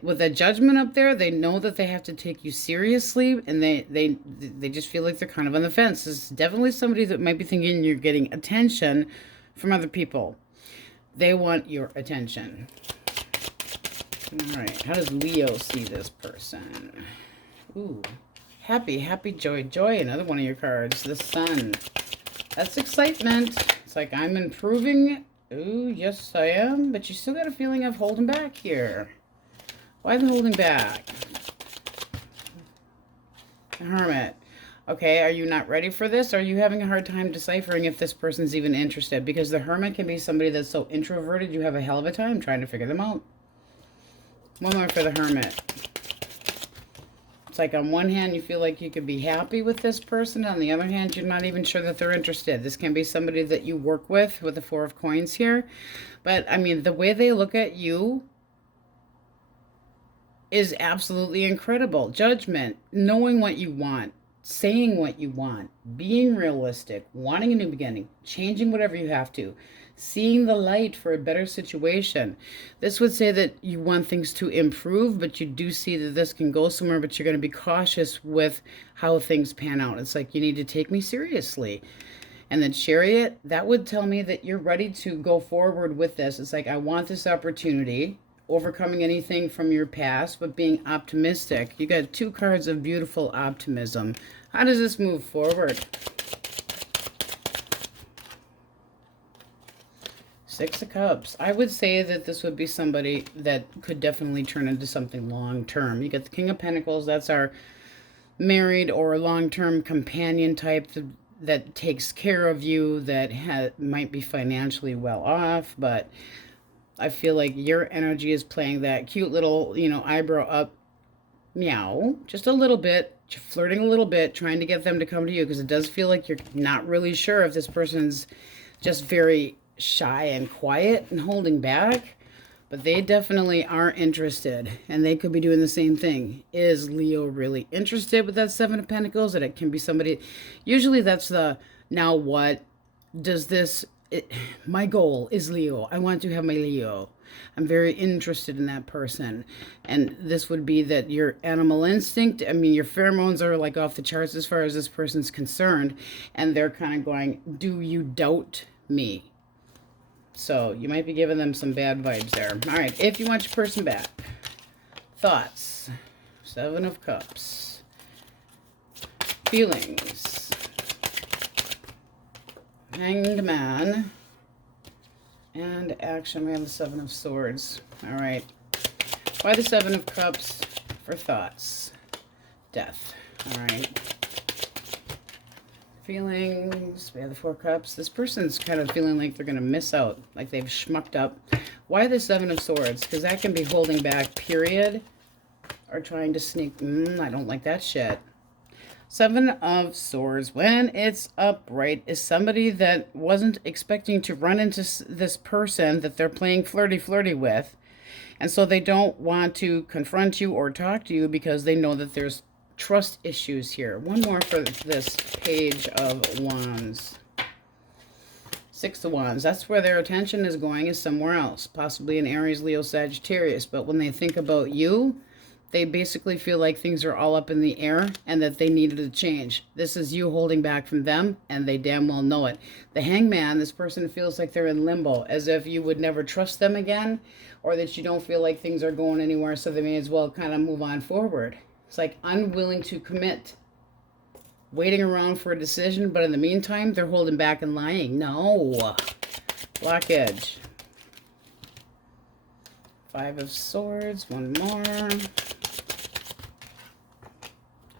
With a Judgment up there, they know that they have to take you seriously, and they just feel like they're kind of on the fence. This is definitely somebody that might be thinking you're getting attention from other people. They want your attention. All right, how does Leo see this person? Ooh, happy, joy, another one of your cards. The Sun. That's excitement. It's like I'm improving. Ooh, yes, I am. But you still got a feeling of holding back here. Why the holding back? The Hermit. Okay, are you not ready for this? Or are you having a hard time deciphering if this person's even interested? Because the Hermit can be somebody that's so introverted, you have a hell of a time trying to figure them out. One more for the Hermit. It's like on one hand, you feel like you could be happy with this person. On the other hand, you're not even sure that they're interested. This can be somebody that you work with the Four of Coins here. But, I mean, the way they look at you is absolutely incredible. Judgment, knowing what you want, saying what you want, being realistic, wanting a new beginning, changing whatever you have to, seeing the light for a better situation. This would say that you want things to improve, but you do see that this can go somewhere, but you're going to be cautious with how things pan out. It's like, you need to take me seriously. And the Chariot, that would tell me that you're ready to go forward with this. It's like, I want this opportunity, overcoming anything from your past, but being optimistic. You got 2 cards of beautiful optimism. How does this move forward? 6 of Cups. I would say that this would be somebody that could definitely turn into something long-term. You got the King of Pentacles. That's our married or long-term companion type that takes care of you, that might be financially well off, but I feel like your energy is playing that cute little, eyebrow up, meow, just a little bit, flirting a little bit, trying to get them to come to you, because it does feel like you're not really sure if this person's just very shy and quiet and holding back, but they definitely are interested, and they could be doing the same thing. Is Leo really interested with that 7 of Pentacles? That it can be somebody, usually that's the, now what does this, my goal is Leo. I want to have my Leo. I'm very interested in that person. And this would be that your animal instinct, I mean, your pheromones are like off the charts as far as this person's concerned. And they're kind of going, do you doubt me? So you might be giving them some bad vibes there. All right, if you want your person back. Thoughts. 7 of Cups. Feelings. Hanged Man. And action, we have the 7 of Swords. All right. Why the 7 of Cups? For thoughts. Death. All right. Feelings. We have the 4 Cups. This person's kind of feeling like they're going to miss out. Like they've schmucked up. Why the 7 of Swords? Because that can be holding back, period. Or trying to sneak. I don't like that shit. 7 of Swords, when it's upright, is somebody that wasn't expecting to run into this person that they're playing flirty with. And so they don't want to confront you or talk to you because they know that there's trust issues here. One more for this Page of Wands. 6 of Wands. That's where their attention is going, is somewhere else. Possibly an Aries, Leo, Sagittarius. But when they think about you, they basically feel like things are all up in the air and that they needed a change. This is you holding back from them, and they damn well know it. The Hangman, this person feels like they're in limbo, as if you would never trust them again, or that you don't feel like things are going anywhere, so they may as well kind of move on forward. It's like unwilling to commit, waiting around for a decision, but in the meantime, they're holding back and lying. No. Blockage. 5 of Swords, one more.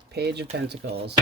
Page of Pentacles.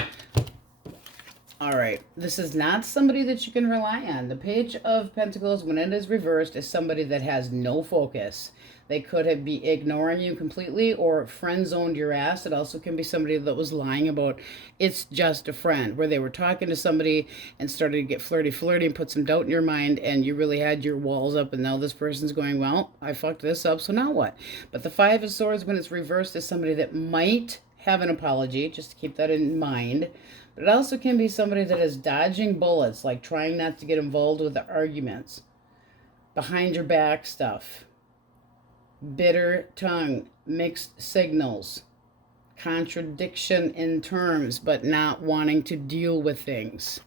All right, this is not somebody that you can rely on. The Page of Pentacles, when it is reversed, is somebody that has no focus. They could be ignoring you completely or friend-zoned your ass. It also can be somebody that was lying about it's just a friend, where they were talking to somebody and started to get flirty and put some doubt in your mind, and you really had your walls up, and now this person's going, well, I fucked this up, so now what? But the 5 of Swords, when it's reversed, is somebody that might have an apology, just to keep that in mind. But it also can be somebody that is dodging bullets, like trying not to get involved with the arguments, behind your back stuff, bitter tongue, mixed signals, contradiction in terms, but not wanting to deal with things.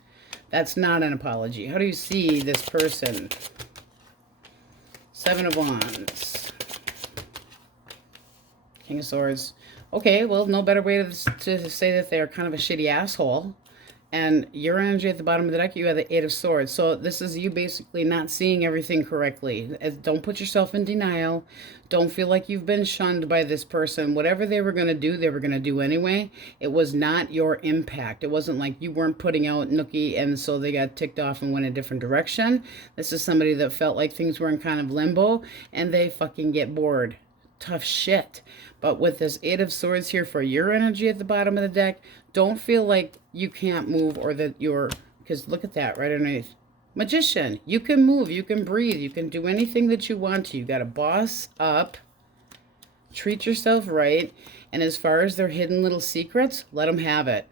That's not an apology. How do you see this person? 7 of Wands. King of Swords. Okay, well, no better way to say that they're kind of a shitty asshole. And your energy at the bottom of the deck, you have the Eight of Swords. So this is you basically not seeing everything correctly. Don't put yourself in denial. Don't feel like you've been shunned by this person. Whatever they were going to do, they were going to do anyway. It was not your impact. It wasn't like you weren't putting out nookie and so they got ticked off and went a different direction. This is somebody that felt like things were in kind of limbo and they fucking get bored. Tough shit. But with this Eight of Swords here for your energy at the bottom of the deck, don't feel like you can't move or that you're, because look at that right underneath. Magician, you can move, you can breathe, you can do anything that you want to. You got to boss up, treat yourself right, and as far as their hidden little secrets, let them have it.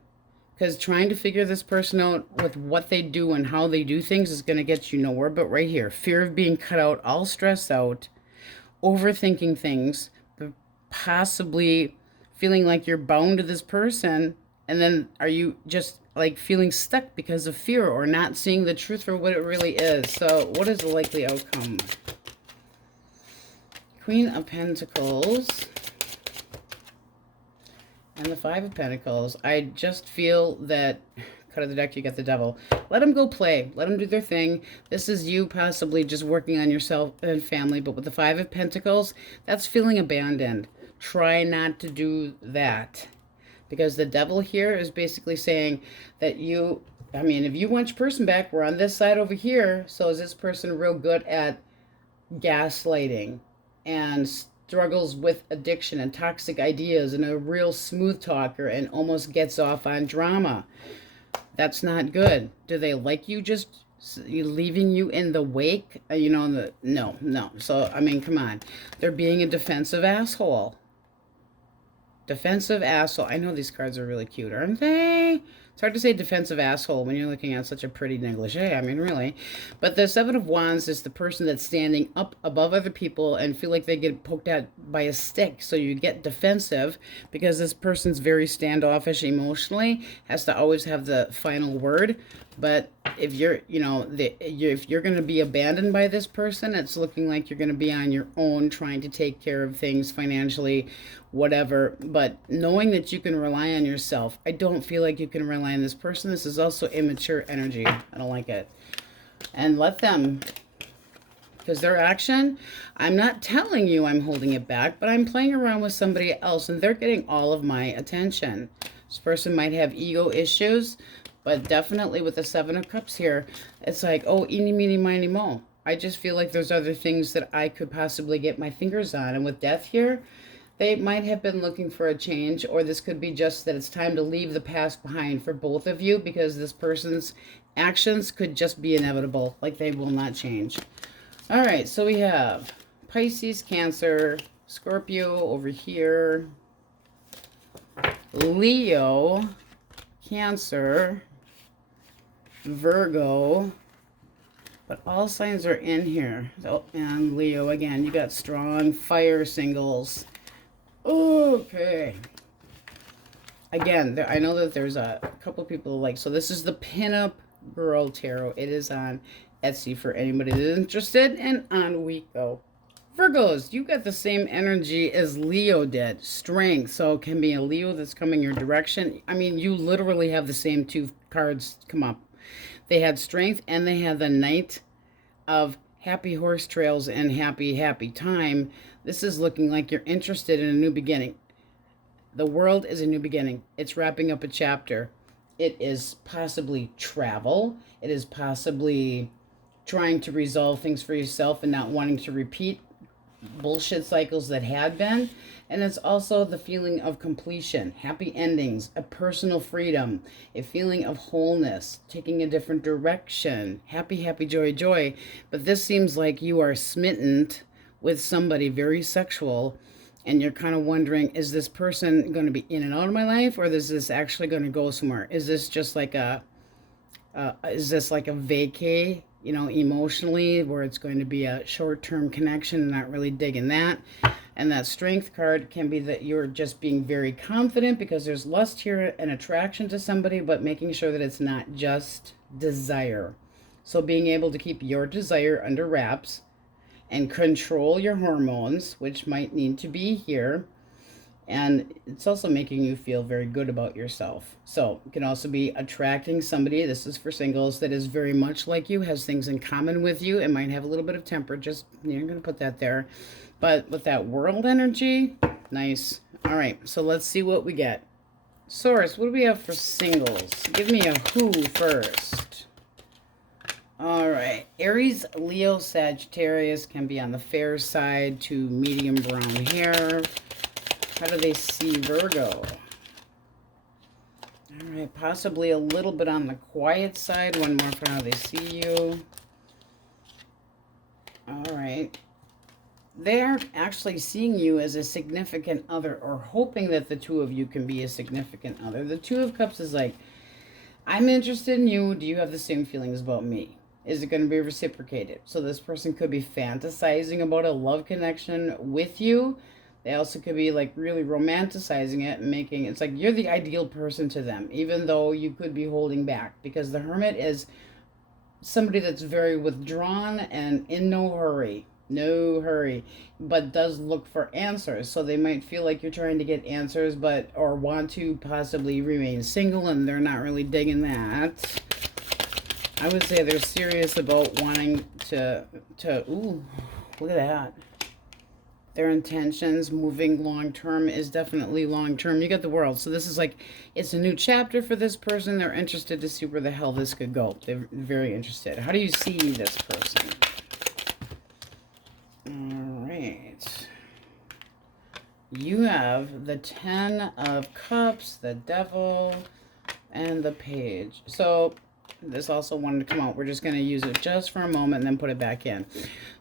Because trying to figure this person out with what they do and how they do things is going to get you nowhere. But right here, fear of being cut out, all stressed out, overthinking things, possibly feeling like you're bound to this person, and then are you just like feeling stuck because of fear or not seeing the truth for what it really is? So what is the likely outcome? Queen of Pentacles and the Five of Pentacles. I just feel that cut of the deck, you got the Devil. Let them go play. Let them do their thing. This is you possibly just working on yourself and family. But with the Five of Pentacles, that's feeling abandoned. Try not to do that. Because the Devil here is basically saying that you, I mean, if you want your person back, we're on this side over here. So is this person real good at gaslighting and struggles with addiction and toxic ideas and a real smooth talker and almost gets off on drama? That's not good. Do they like you just leaving you in the wake? No. So, I mean, come on. They're being a defensive asshole. Defensive asshole. I know these cards are really cute, aren't they? It's hard to say defensive asshole when you're looking at such a pretty negligee. I mean, really. But the Seven of Wands is the person that's standing up above other people and feel like they get poked at by a stick. So you get defensive because this person's very standoffish emotionally, has to always have the final word. But if you're, if you're going to be abandoned by this person, it's looking like you're going to be on your own trying to take care of things financially, whatever. But knowing that you can rely on yourself, I don't feel like you can rely on this person. This is also immature energy. I don't like it. And let them, because their action, I'm not telling you I'm holding it back, but I'm playing around with somebody else and they're getting all of my attention. This person might have ego issues. But definitely with the Seven of Cups here, it's like, oh, eeny, meeny, miny, mo. I just feel like there's other things that I could possibly get my fingers on. And with Death here, they might have been looking for a change, or this could be just that it's time to leave the past behind for both of you because this person's actions could just be inevitable, like they will not change. All right, so we have Pisces, Cancer, Scorpio over here, Leo, Cancer, Virgo, but all signs are in here. Oh, and Leo again. You got strong fire singles. Okay. Again, I know that there's a couple people like, so this is the Pinup Girl Tarot. It is on Etsy for anybody that is interested, and on we go. Virgos, you got the same energy as Leo did. Strength. So it can be a Leo that's coming your direction. I mean, you literally have the same two cards come up. They had strength and they had the Knight of Happy Horse Trails and Happy Time. This is looking like you're interested in a new beginning. The world is a new beginning. It's wrapping up a chapter. It is possibly travel. It is possibly trying to resolve things for yourself and not wanting to repeat bullshit cycles that had been. And it's also the feeling of completion, happy endings, a personal freedom, a feeling of wholeness, taking a different direction, happy, joy. But this seems like you are smitten with somebody very sexual, and you're kind of wondering, is this person going to be in and out of my life, or is this actually going to go somewhere? Is this just like a vacay, emotionally, where it's going to be a short-term connection and not really digging that? And that Strength card can be that you're just being very confident because there's lust here and attraction to somebody, but making sure that it's not just desire. So being able to keep your desire under wraps and control your hormones, which might need to be here, And it's also making you feel very good about yourself. So it can also be attracting somebody, this is for singles, that is very much like you, has things in common with you. It might have a little bit of temper, just, you're going to put that there. But with that world energy, nice. All right, so let's see what we get. Source, what do we have for singles? Give me a who first. All right, Aries, Leo, Sagittarius can be on the fair side to medium brown hair. How do they see Virgo? All right, possibly a little bit on the quiet side. One more for how they see you. All right. They're actually seeing you as a significant other, or hoping that the two of you can be a significant other. The Two of Cups is like, I'm interested in you. Do you have the same feelings about me? Is it going to be reciprocated? So this person could be fantasizing about a love connection with you. They also could be like really romanticizing it and making it's like you're the ideal person to them, even though you could be holding back, because the Hermit is somebody that's very withdrawn and in no hurry. No hurry, but does look for answers. So they might feel like you're trying to get answers, but or want to possibly remain single, and they're not really digging that. I would say they're serious about wanting to ooh, look at that. Their intentions moving long term is definitely long term. You got the World. So this is like, it's a new chapter for this person. They're interested to see where the hell this could go. They're very interested. How do you see this person? All right. You have the Ten of Cups, the Devil, and the Page. So this also wanted to come out. We're just going to use it just for a moment and then put it back in.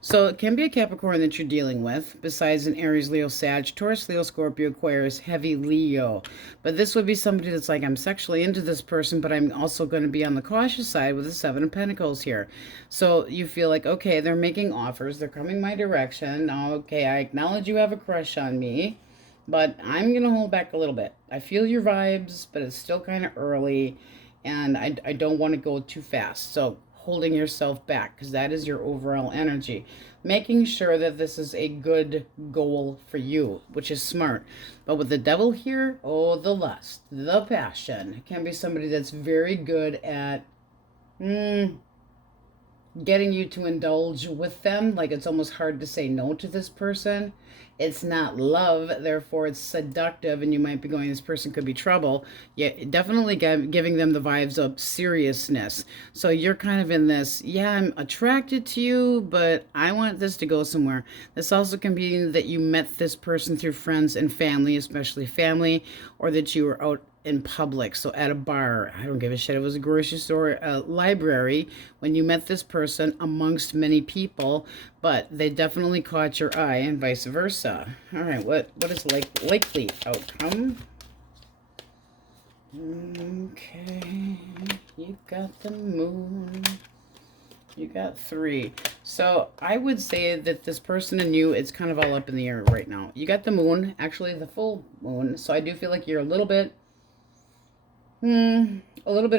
So it can be a Capricorn that you're dealing with, besides an Aries, Leo, Sag, Taurus, Leo, Scorpio, Aquarius, heavy Leo. But this would be somebody that's like, I'm sexually into this person, but I'm also going to be on the cautious side with the Seven of Pentacles here. So you feel like, okay, they're making offers. They're coming my direction. Okay, I acknowledge you have a crush on me, but I'm going to hold back a little bit. I feel your vibes, but it's still kind of early. And I don't want to go too fast. So holding yourself back, because that is your overall energy. Making sure that this is a good goal for you, which is smart. But with the Devil here, oh, the lust, the passion. It can be somebody that's very good at getting you to indulge with them. Like it's almost hard to say no to this person. It's not love, therefore it's seductive, and you might be going, this person could be trouble. Yeah, definitely giving them the vibes of seriousness. So you're kind of in this, yeah, I'm attracted to you, but I want this to go somewhere. This also can be that you met this person through friends and family, especially family, or that you were out in public, so at a bar, I don't give a shit, it was a grocery store, a library, when you met this person amongst many people, but they definitely caught your eye, and vice versa. All right, what is likely outcome? Okay, you got the Moon. You got 3. So I would say that this person and you, it's kind of all up in the air right now. You got the Moon, actually the full Moon, so I do feel like you're a little bit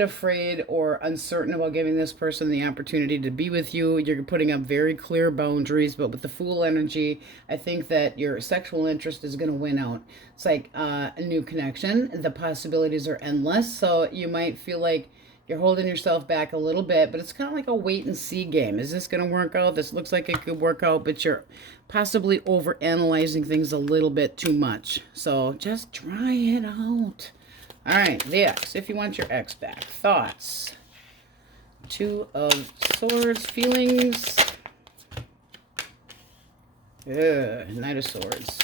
afraid or uncertain about giving this person the opportunity to be with you. You're putting up very clear boundaries, but with the Fool energy, I think that your sexual interest is going to win out. It's like a new connection. The possibilities are endless, so you might feel like you're holding yourself back a little bit, but it's kind of like a wait and see game. Is this going to work out? This looks like it could work out, but you're possibly over analyzing things a little bit too much. So just try it out. All right, the X. If you want your X back. Thoughts. 2 of Swords. Feelings. Knight of Swords.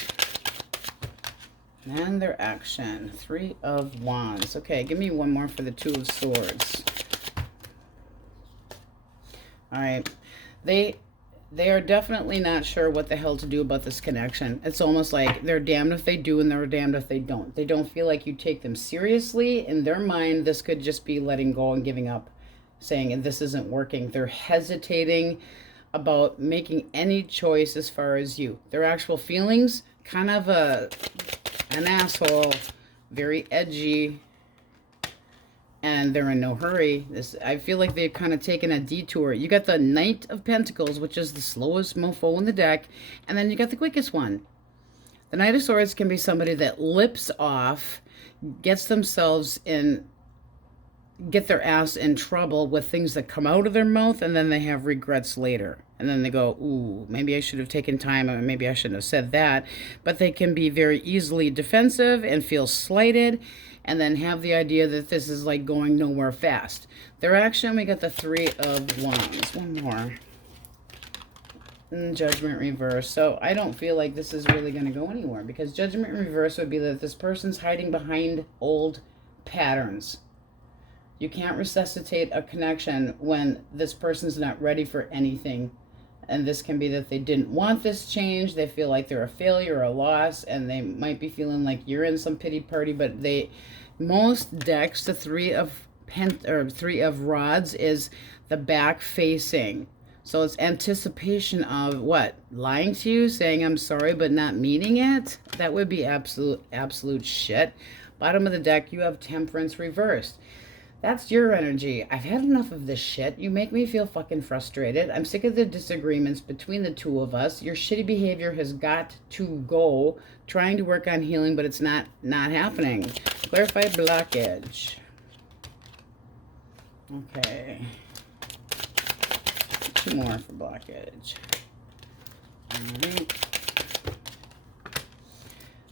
And their action. 3 of Wands. Okay, give me one more for the 2 of Swords. All right. They are definitely not sure what the hell to do about this connection. It's almost like they're damned if they do and they're damned if they don't. They don't feel like you take them seriously. In their mind, this could just be letting go and giving up, saying this isn't working. They're hesitating about making any choice as far as you. Their actual feelings, kind of an asshole, very edgy, and they're in no hurry. I feel like they've kind of taken a detour. You got the Knight of Pentacles, which is the slowest mofo in the deck, and then you got the quickest one. The Knight of Swords can be somebody that lips off, gets themselves in, get their ass in trouble with things that come out of their mouth, and then they have regrets later. And then they go, ooh, maybe I should have taken time, or maybe I shouldn't have said that. But they can be very easily defensive and feel slighted, and then have the idea that this is like going nowhere fast. Their action, we got the Three of Wands. One more. Judgment reverse. So I don't feel like this is really going to go anywhere, because Judgment reverse would be that this person's hiding behind old patterns. You can't resuscitate a connection when this person's not ready for anything. And this can be that they didn't want this change. They feel like they're a failure or a loss, and they might be feeling like you're in some pity party. But they, most decks, the Three of Rods is the back facing. So it's anticipation of what? Lying to you, saying I'm sorry, but not meaning it. That would be absolute shit. Bottom of the deck, you have Temperance reversed. That's your energy. I've had enough of this shit. You make me feel fucking frustrated. I'm sick of the disagreements between the two of us. Your shitty behavior has got to go. Trying to work on healing, but it's not happening. Clarify blockage. Okay. 2 more for blockage. All right.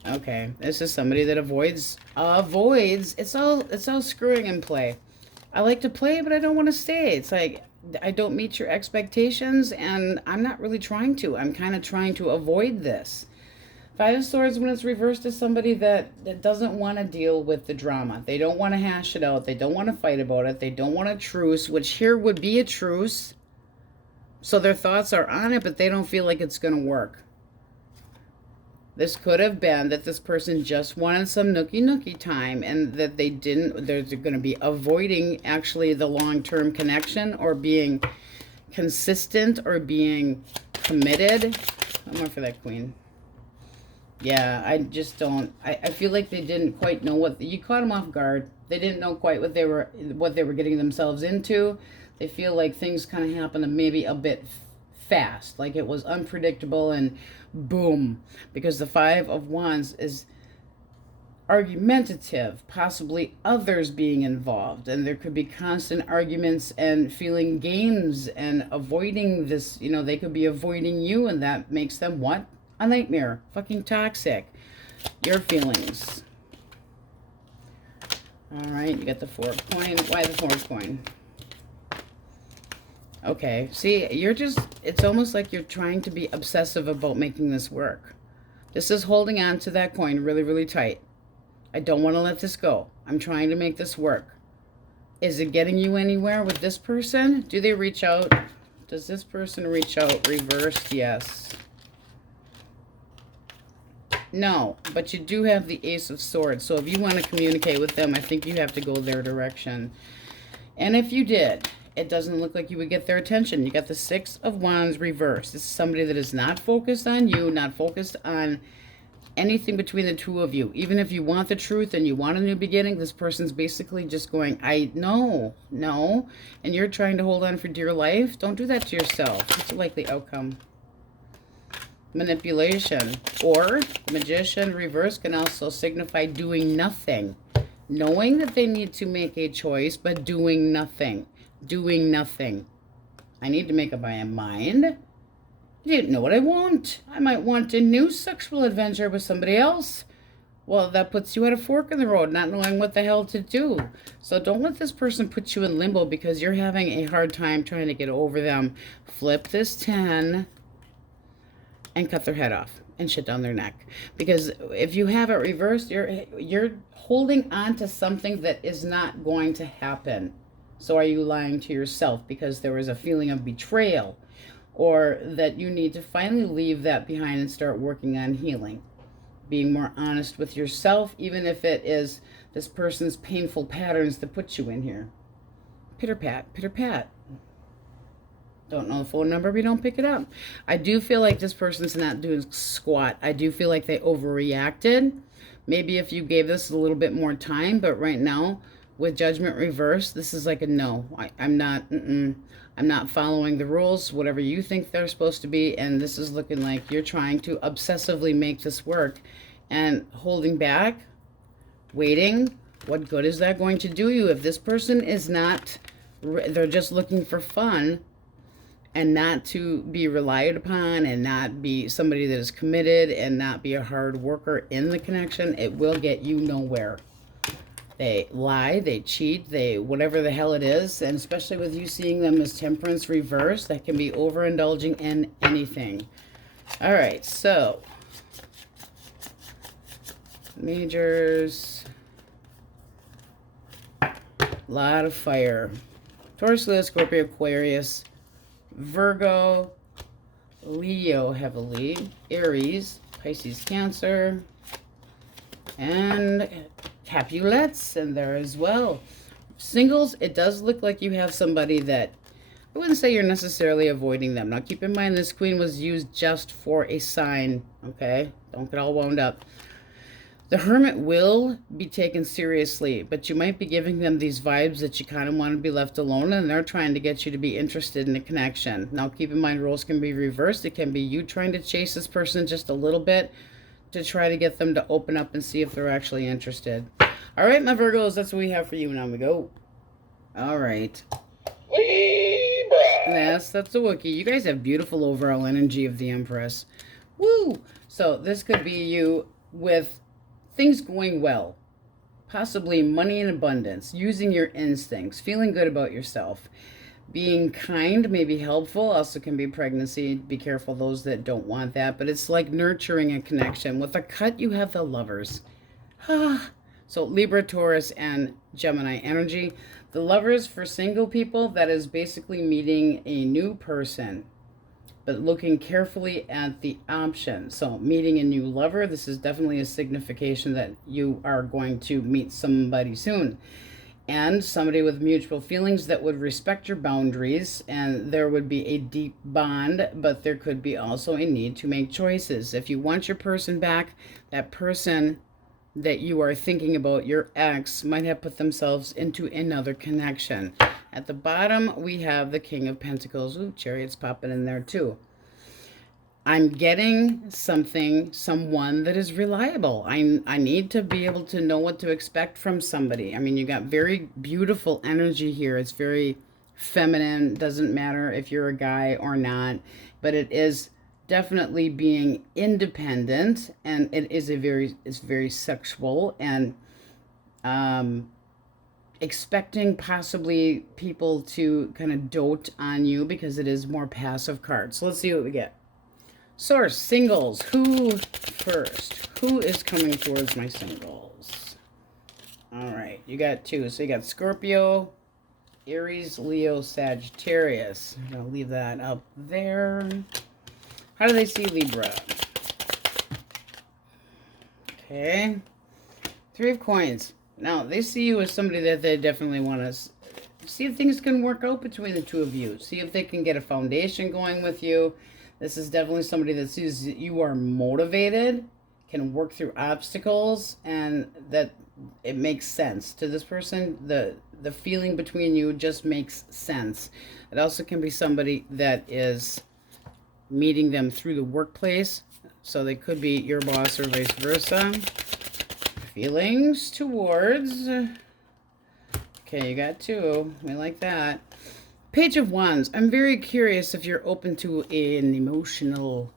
Okay, this is somebody that avoids. It's all screwing in play. I like to play, but I don't want to stay. It's like I don't meet your expectations, and I'm not really trying to. I'm kind of trying to avoid this. Five of Swords, when it's reversed, is somebody that doesn't want to deal with the drama. They don't want to hash it out. They don't want to fight about it. They don't want a truce, which here would be a truce. So their thoughts are on it, but they don't feel like it's going to work. This could have been that this person just wanted some nookie time, and that they didn't, they're going to be avoiding actually the long-term connection, or being consistent, or being committed. One more for that Queen. Yeah, I just don't, I feel like they didn't quite know what, you caught them off guard. They didn't know quite what they were getting themselves into. They feel like things kind of happened maybe a bit fast, like it was unpredictable, and boom, because the Five of Wands is argumentative, possibly others being involved, and there could be constant arguments and feeling games and avoiding this, you know, they could be avoiding you, and that makes them what? A nightmare. Fucking toxic. Your feelings. All right, you got the Four of Coins. Why the Four of Coins? Okay, see, you're just, it's almost like you're trying to be obsessive about making this work. This is holding on to that coin really, really tight. I don't want to let this go. I'm trying to make this work. Is it getting you anywhere with this person? Do they reach out? Does this person reach out? Reversed, yes. No, but you do have the Ace of Swords. So if you want to communicate with them, I think you have to go their direction. And if you did, it doesn't look like you would get their attention. You got the Six of Wands reversed. This is somebody that is not focused on you, not focused on anything between the two of you. Even if you want the truth and you want a new beginning, this person's basically just going, no. And you're trying to hold on for dear life. Don't do that to yourself. What's the likely outcome? Manipulation. Or Magician reverse can also signify doing nothing. Knowing that they need to make a choice, but doing nothing. Doing nothing. I need to make up my mind. I didn't know what I want. I might want a new sexual adventure with somebody else. Well, that puts you at a fork in the road, not knowing what the hell to do. So don't let this person put you in limbo because you're having a hard time trying to get over them. Flip this 10 and cut their head off and shit down their neck. Because if you have it reversed, you're holding on to something that is not going to happen. So are you lying to yourself because there was a feeling of betrayal, or that you need to finally leave that behind and start working on healing? Being more honest with yourself, even if it is this person's painful patterns that put you in here. Pitter pat, pitter pat. Don't know the phone number, we don't pick it up. I do feel like this person's not doing squat. I do feel like they overreacted. Maybe if you gave this a little bit more time, but right now, with Judgment reversed, this is like a no. I'm not, I'm not following the rules, whatever you think they're supposed to be, and this is looking like you're trying to obsessively make this work and holding back, waiting. What good is that going to do you if this person is not, they're just looking for fun and not to be relied upon and not be somebody that is committed and not be a hard worker in the connection? It will get you nowhere. They lie, they cheat, they whatever the hell it is, and especially with you seeing them as temperance reverse, that can be overindulging in anything. All right, so majors, a lot of fire. Taurus, Leo, Scorpio, Aquarius, Virgo, Leo heavily, Aries, Pisces, Cancer, and Capulets in there as well. Singles, it does look like you have somebody that, I wouldn't say you're necessarily avoiding them. Now keep in mind this queen was used just for a sign, okay? Don't get all wound up. The Hermit will be taken seriously, but you might be giving them these vibes that you kind of want to be left alone, and they're trying to get you to be interested in a connection. Now keep in mind roles can be reversed. It can be you trying to chase this person just a little bit to try to get them to open up and see if they're actually interested. All right, my Virgos, that's what we have for you. Now we go. All right. Libra. Yes, that's the Wookiee. You guys have beautiful overall energy of the Empress. Woo! So this could be you with things going well. Possibly money in abundance. Using your instincts. Feeling good about yourself. Being kind may be helpful. Also can be pregnancy. Be careful those that don't want that. But it's like nurturing a connection. With a cut, you have the Lovers. So Libra, Taurus, and Gemini energy. The Lovers for single people, that is basically meeting a new person, but looking carefully at the options. So meeting a new lover, this is definitely a signification that you are going to meet somebody soon. And somebody with mutual feelings that would respect your boundaries, and there would be a deep bond, but there could be also a need to make choices. If you want your person back, that person that you are thinking about, your ex, might have put themselves into another connection. At the bottom, we have the King of Pentacles. Ooh, Chariot's popping in there too. I'm getting someone that is reliable. I need to be able to know what to expect from somebody. I mean, you got very beautiful energy here. It's very feminine. Doesn't matter if you're a guy or not, but it is definitely being independent, and it is it's very sexual, and expecting possibly people to kind of dote on you because it is more passive cards. So let's see what we get. Source, singles. Who first? Who is coming towards my singles? All right, you got two. So you got Scorpio, Aries, Leo, Sagittarius. I'm going to leave that up there. How do they see Libra? Okay. Three of Coins. Now, they see you as somebody that they definitely want to see if things can work out between the two of you. See if they can get a foundation going with you. This is definitely somebody that sees that you are motivated, can work through obstacles, and that it makes sense to this person. The feeling between you just makes sense. It also can be somebody that is meeting them through the workplace. So they could be your boss or vice versa. Feelings towards... Okay, you got two. We like that. Page of Wands. I'm very curious if you're open to an emotional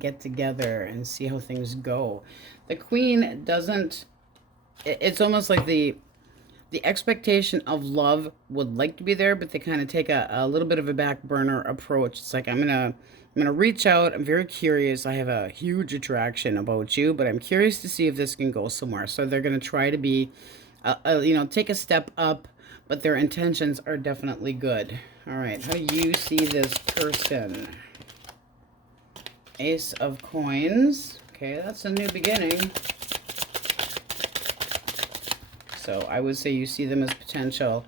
get-together and see how things go. The Queen doesn't... It's almost like the expectation of love would like to be there, but they kind of take a little bit of a back burner approach. It's like, I'm gonna reach out. I'm very curious. I have a huge attraction about you, but I'm curious to see if this can go somewhere. So they're gonna try to be, take a step up, but their intentions are definitely good. All right, how do you see this person? Ace of Coins. Okay, that's a new beginning. So I would say you see them as potential.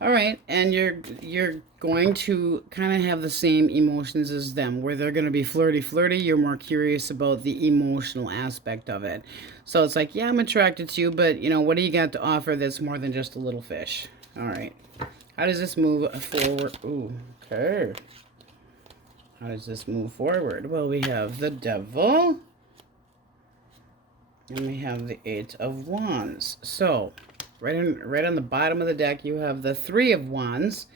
All right, and you're going to kind of have the same emotions as them, where they're going to be flirty. You're more curious about the emotional aspect of it. So it's like, yeah, I'm attracted to you, but, what do you got to offer that's more than just a little fish? All right. How does this move forward? Ooh, okay. How does this move forward? Well, we have the Devil. And we have the Eight of Wands. So, right on the bottom of the deck, you have the Three of Wands.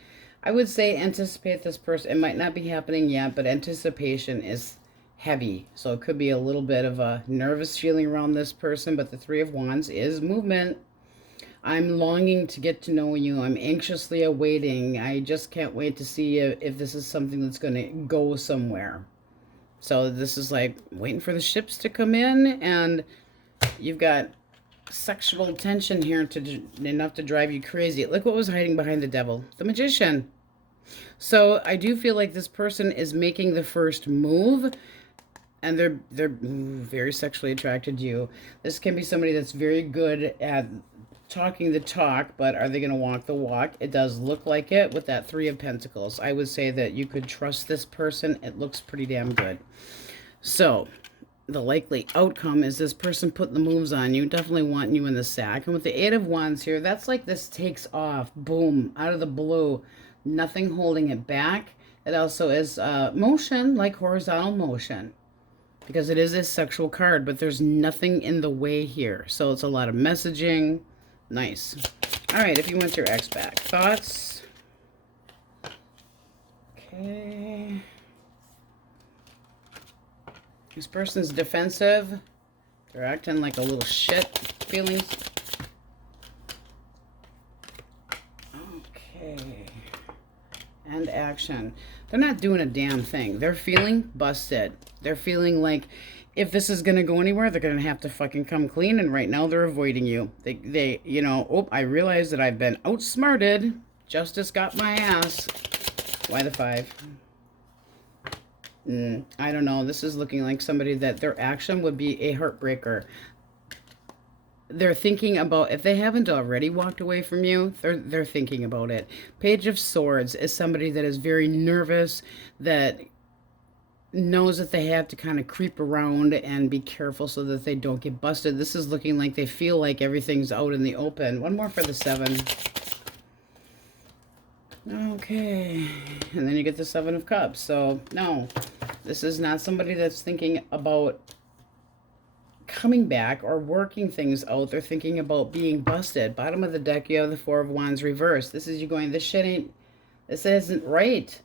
I would say anticipate this person. It might not be happening yet, but anticipation is heavy. So it could be a little bit of a nervous feeling around this person, but the Three of Wands is movement. I'm longing to get to know you. I'm anxiously awaiting. I just can't wait to see if this is something that's going to go somewhere. So this is like waiting for the ships to come in, and you've got sexual tension here enough to drive you crazy. Look what was hiding behind the Devil. The Magician. So I do feel like this person is making the first move, and they're very sexually attracted to you. This can be somebody that's very good at talking the talk, but are they going to walk the walk? It does look like it with that Three of Pentacles. I would say that you could trust this person. It looks pretty damn good. So the likely outcome is this person putting the moves on you, definitely wanting you in the sack. And with the Eight of Wands here, that's like this takes off, boom, out of the blue, nothing holding it back. It also is motion, like horizontal motion, because it is a sexual card, but there's nothing in the way here. So it's a lot of messaging. Nice. All right, if you want your ex back. Thoughts? Okay. This person's defensive. They're acting like a little shit. Feelings. Okay. And action. They're not doing a damn thing. They're feeling busted. They're feeling like if this is going to go anywhere, they're going to have to fucking come clean. And right now they're avoiding you. They, you know, oh, I realize that I've been outsmarted. Justice got my ass. Why the 5? I don't know. This is looking like somebody that their action would be a heartbreaker. They're thinking about, if they haven't already walked away from you, they're thinking about it. Page of Swords is somebody that is very nervous, that knows that they have to kind of creep around and be careful so that they don't get busted. This is looking like they feel like everything's out in the open. One more for the 7. Okay. And then you get the 7 of Cups. So, no. This is not somebody that's thinking about coming back or working things out. They're thinking about being busted. Bottom of the deck, you have the 4 of Wands reversed. This is you going, this isn't right.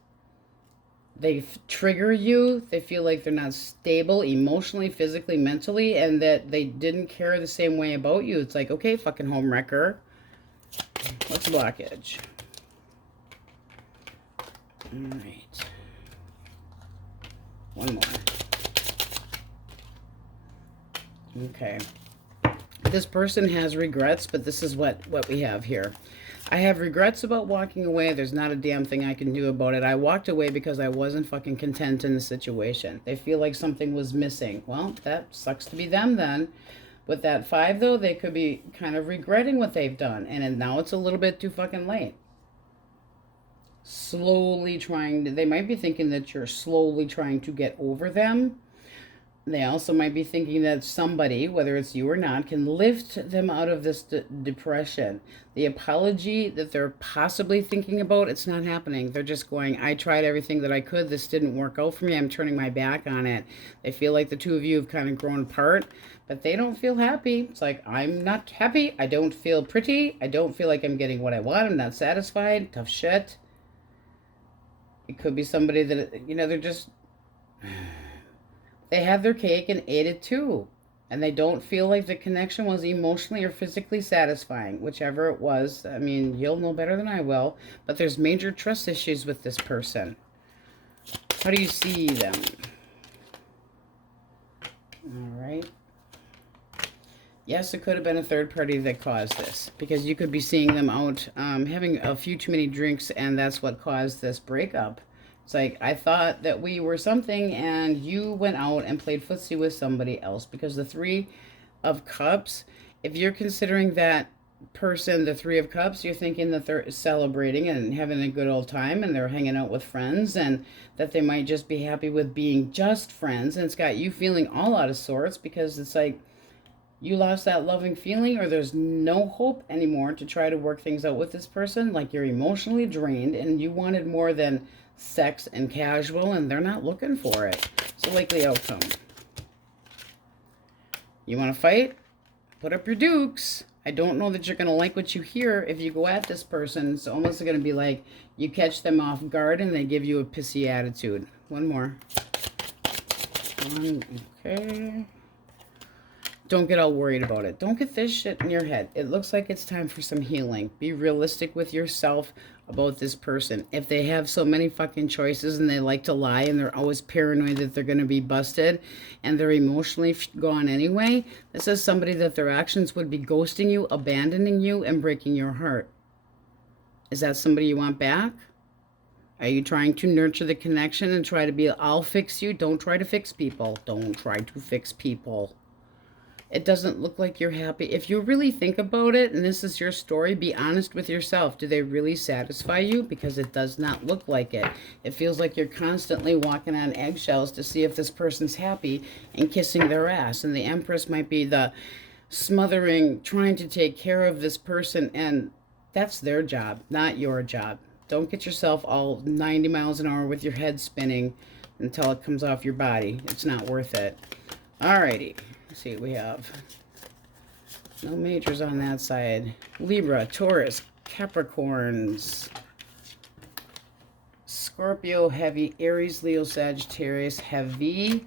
They trigger you. They feel like they're not stable emotionally, physically, mentally, and that they didn't care the same way about you. It's like, okay, fucking home wrecker. What's blockage? All right. One more. Okay. This person has regrets, but this is what we have here. I have regrets about walking away. There's not a damn thing I can do about it. I walked away because I wasn't fucking content in the situation. They feel like something was missing. Well, that sucks to be them then. With that 5, though, they could be kind of regretting what they've done. And now it's a little bit too fucking late. Slowly trying to... They might be thinking that you're slowly trying to get over them. They also might be thinking that somebody, whether it's you or not, can lift them out of this depression. The apology that they're possibly thinking about, it's not happening. They're just going, I tried everything that I could. This didn't work out for me. I'm turning my back on it. They feel like the two of you have kind of grown apart, but they don't feel happy. It's like, I'm not happy. I don't feel pretty. I don't feel like I'm getting what I want. I'm not satisfied. Tough shit. It could be somebody that, you know, they're just... They had their cake and ate it too. And they don't feel like the connection was emotionally or physically satisfying. Whichever it was. I mean, you'll know better than I will. But there's major trust issues with this person. How do you see them? All right. Yes, it could have been a third party that caused this. Because you could be seeing them out having a few too many drinks, and that's what caused this breakup. It's like, I thought that we were something, and you went out and played footsie with somebody else. Because the 3 of Cups, if you're considering that person the 3 of Cups, you're thinking that they're celebrating and having a good old time, and they're hanging out with friends, and that they might just be happy with being just friends. And it's got you feeling all out of sorts, because it's like, You lost that loving feeling, or there's no hope anymore to try to work things out with this person. Like you're emotionally drained and you wanted more than sex and casual, and they're not looking for it. So likely outcome. You want to fight? Put up your dukes. I don't know that you're going to like what you hear if you go at this person. It's almost going to be like you catch them off guard and they give you a pissy attitude. One more. Okay. Don't get all worried about it. Don't get this shit in your head. It looks like it's time for some healing. Be realistic with yourself about this person. If they have so many fucking choices and they like to lie and they're always paranoid that they're going to be busted and they're emotionally gone anyway, this is somebody that their actions would be ghosting you, abandoning you, and breaking your heart. Is that somebody you want back? Are you trying to nurture the connection and try to be, I'll fix you? Don't try to fix people. Don't try to fix people. It doesn't look like you're happy. If you really think about it, and this is your story, be honest with yourself. Do they really satisfy you? Because it does not look like it. It feels like you're constantly walking on eggshells to see if this person's happy and kissing their ass. And the Empress might be the smothering, trying to take care of this person, and that's their job, not your job. Don't get yourself all 90 miles an hour with your head spinning until it comes off your body. It's not worth it. Alrighty. Let's see what we have. No majors on that side. Libra, Taurus, Capricorns, Scorpio, heavy, Aries, Leo, Sagittarius, heavy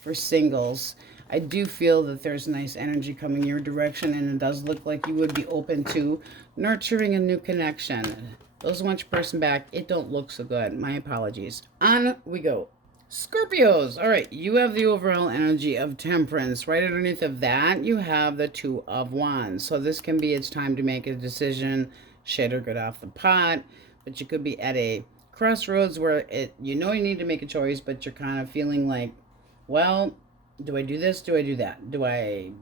for singles. I do feel that there's nice energy coming your direction, and it does look like you would be open to nurturing a new connection. Those who want your person back, it don't look so good. My apologies. On we go. Scorpios. All right, you have the overall energy of Temperance. Right underneath of that, you have the Two of Wands. So this can be it's time to make a decision, shit or get off the pot. But you could be at a crossroads where you know you need to make a choice, but you're kind of feeling like, well, do I do this? Do I do that? Do I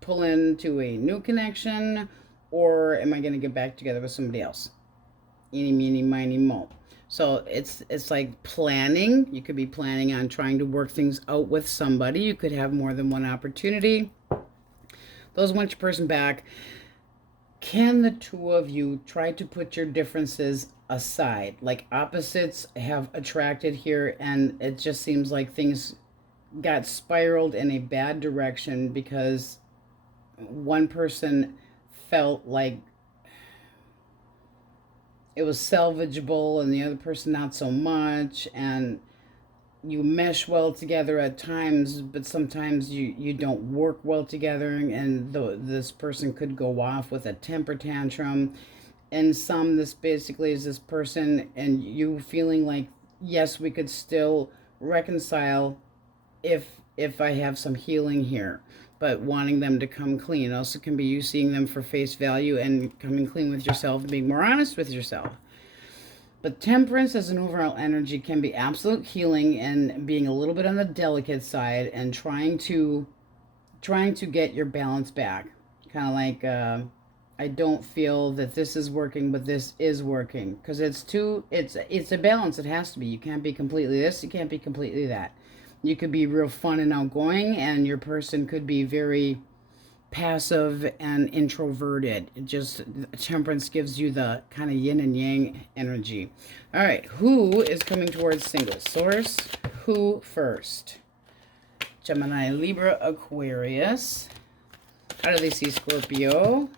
pull into a new connection, or am I going to get back together with somebody else? Eeny, meeny, miny, mo. So it's like planning. You could be planning on trying to work things out with somebody. You could have more than one opportunity. Those want your person back. Can the two of you try to put your differences aside? Like opposites have attracted here, and it just seems like things got spiraled in a bad direction because one person felt like it was salvageable and the other person not so much, and you mesh well together at times, but sometimes you don't work well together, and this person could go off with a temper tantrum. And this basically is this person and you feeling like, yes, we could still reconcile if I have some healing here, but wanting them to come clean. It also can be you seeing them for face value and coming clean with yourself and being more honest with yourself. But Temperance as an overall energy can be absolute healing and being a little bit on the delicate side and trying to get your balance back. Kind of like, I don't feel that this is working, but this is working. Because it's a balance. It has to be. You can't be completely this, you can't be completely that. You could be real fun and outgoing, and your person could be very passive and introverted. Temperance gives you the kind of yin and yang energy. All right, who is coming towards single source? Who first? Gemini, Libra, Aquarius. How do they see Scorpio?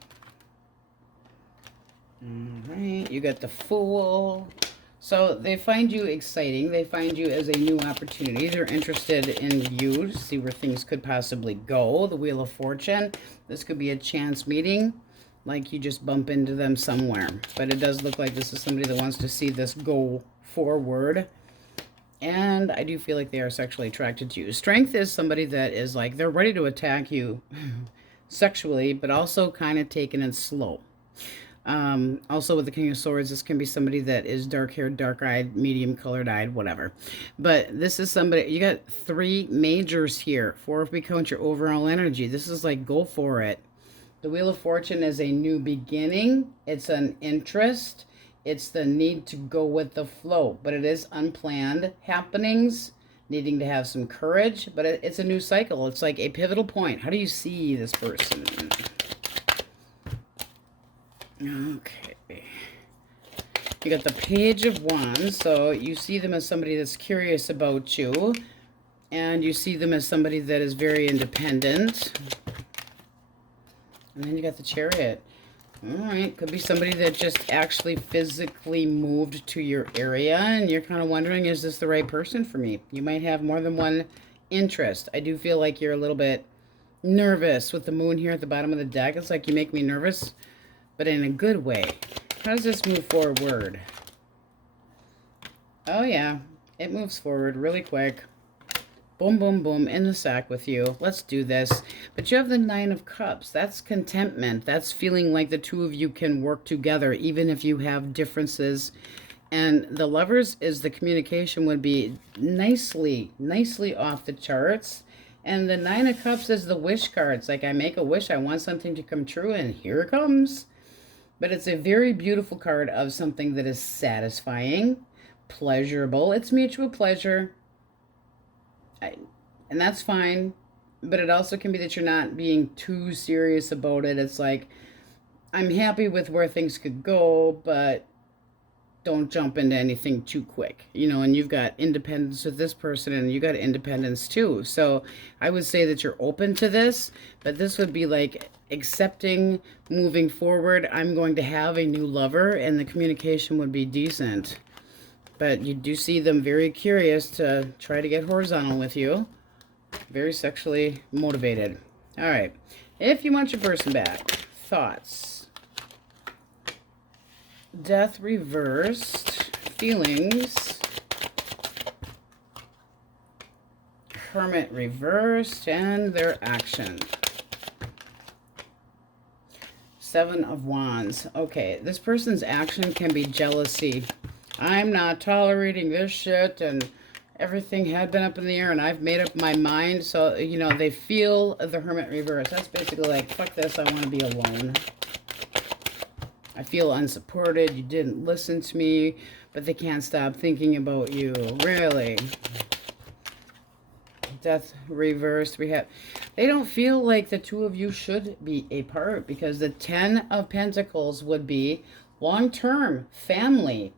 All right, you got the Fool. So they find you exciting. They find you as a new opportunity. They're interested in you to see where things could possibly go. The Wheel of Fortune. This could be a chance meeting, like you just bump into them somewhere. But it does look like this is somebody that wants to see this go forward. And I do feel like they are sexually attracted to you. Strength is somebody that is like, they're ready to attack you sexually, but also kind of taking it slow. Also with the King of Swords, this can be somebody that is dark-haired, dark-eyed, medium-colored-eyed, whatever. But this is somebody, you got 3 majors here. 4 if we count your overall energy. This is like, go for it. The Wheel of Fortune is a new beginning. It's an interest. It's the need to go with the flow. But it is unplanned happenings. needing to have some courage, but it's a new cycle. It's like a pivotal point. How do you see this person? Okay. You got the Page of Wands, so you see them as somebody that's curious about you, and you see them as somebody that is very independent. And then you got the Chariot. All right, could be somebody that just actually physically moved to your area, and you're kind of wondering, is this the right person for me? You might have more than one interest. I do feel like you're a little bit nervous with the Moon here at the bottom of the deck. It's like you make me nervous, but in a good way. How does this move forward? Oh, yeah. It moves forward really quick. Boom, boom, boom, in the sack with you. Let's do this. But you have the Nine of Cups. That's contentment. That's feeling like the two of you can work together, even if you have differences. And the Lovers is the communication would be nicely off the charts. And the Nine of Cups is the wish cards. Like, I make a wish, I want something to come true, and here it comes. But it's a very beautiful card of something that is satisfying, pleasurable. It's mutual pleasure. And that's fine. But it also can be that you're not being too serious about it. It's like, I'm happy with where things could go, but don't jump into anything too quick. You know, and you've got independence with this person, and you got independence too. So I would say that you're open to this, but this would be like accepting, moving forward. I'm going to have a new lover, and the communication would be decent. But you do see them very curious to try to get horizontal with you. Very sexually motivated. All right. If you want your person back, thoughts. Death reversed. Feelings. Hermit reversed. And their action. Seven of Wands. Okay, this person's action can be jealousy. I'm not tolerating this shit, and everything had been up in the air, and I've made up my mind. So, you know, they feel the Hermit reverse. That's basically like, fuck this, I want to be alone. I feel unsupported. You didn't listen to me, but they can't stop thinking about you. Really. Death reversed. They don't feel like the two of you should be apart, because the Ten of Pentacles would be long-term, family,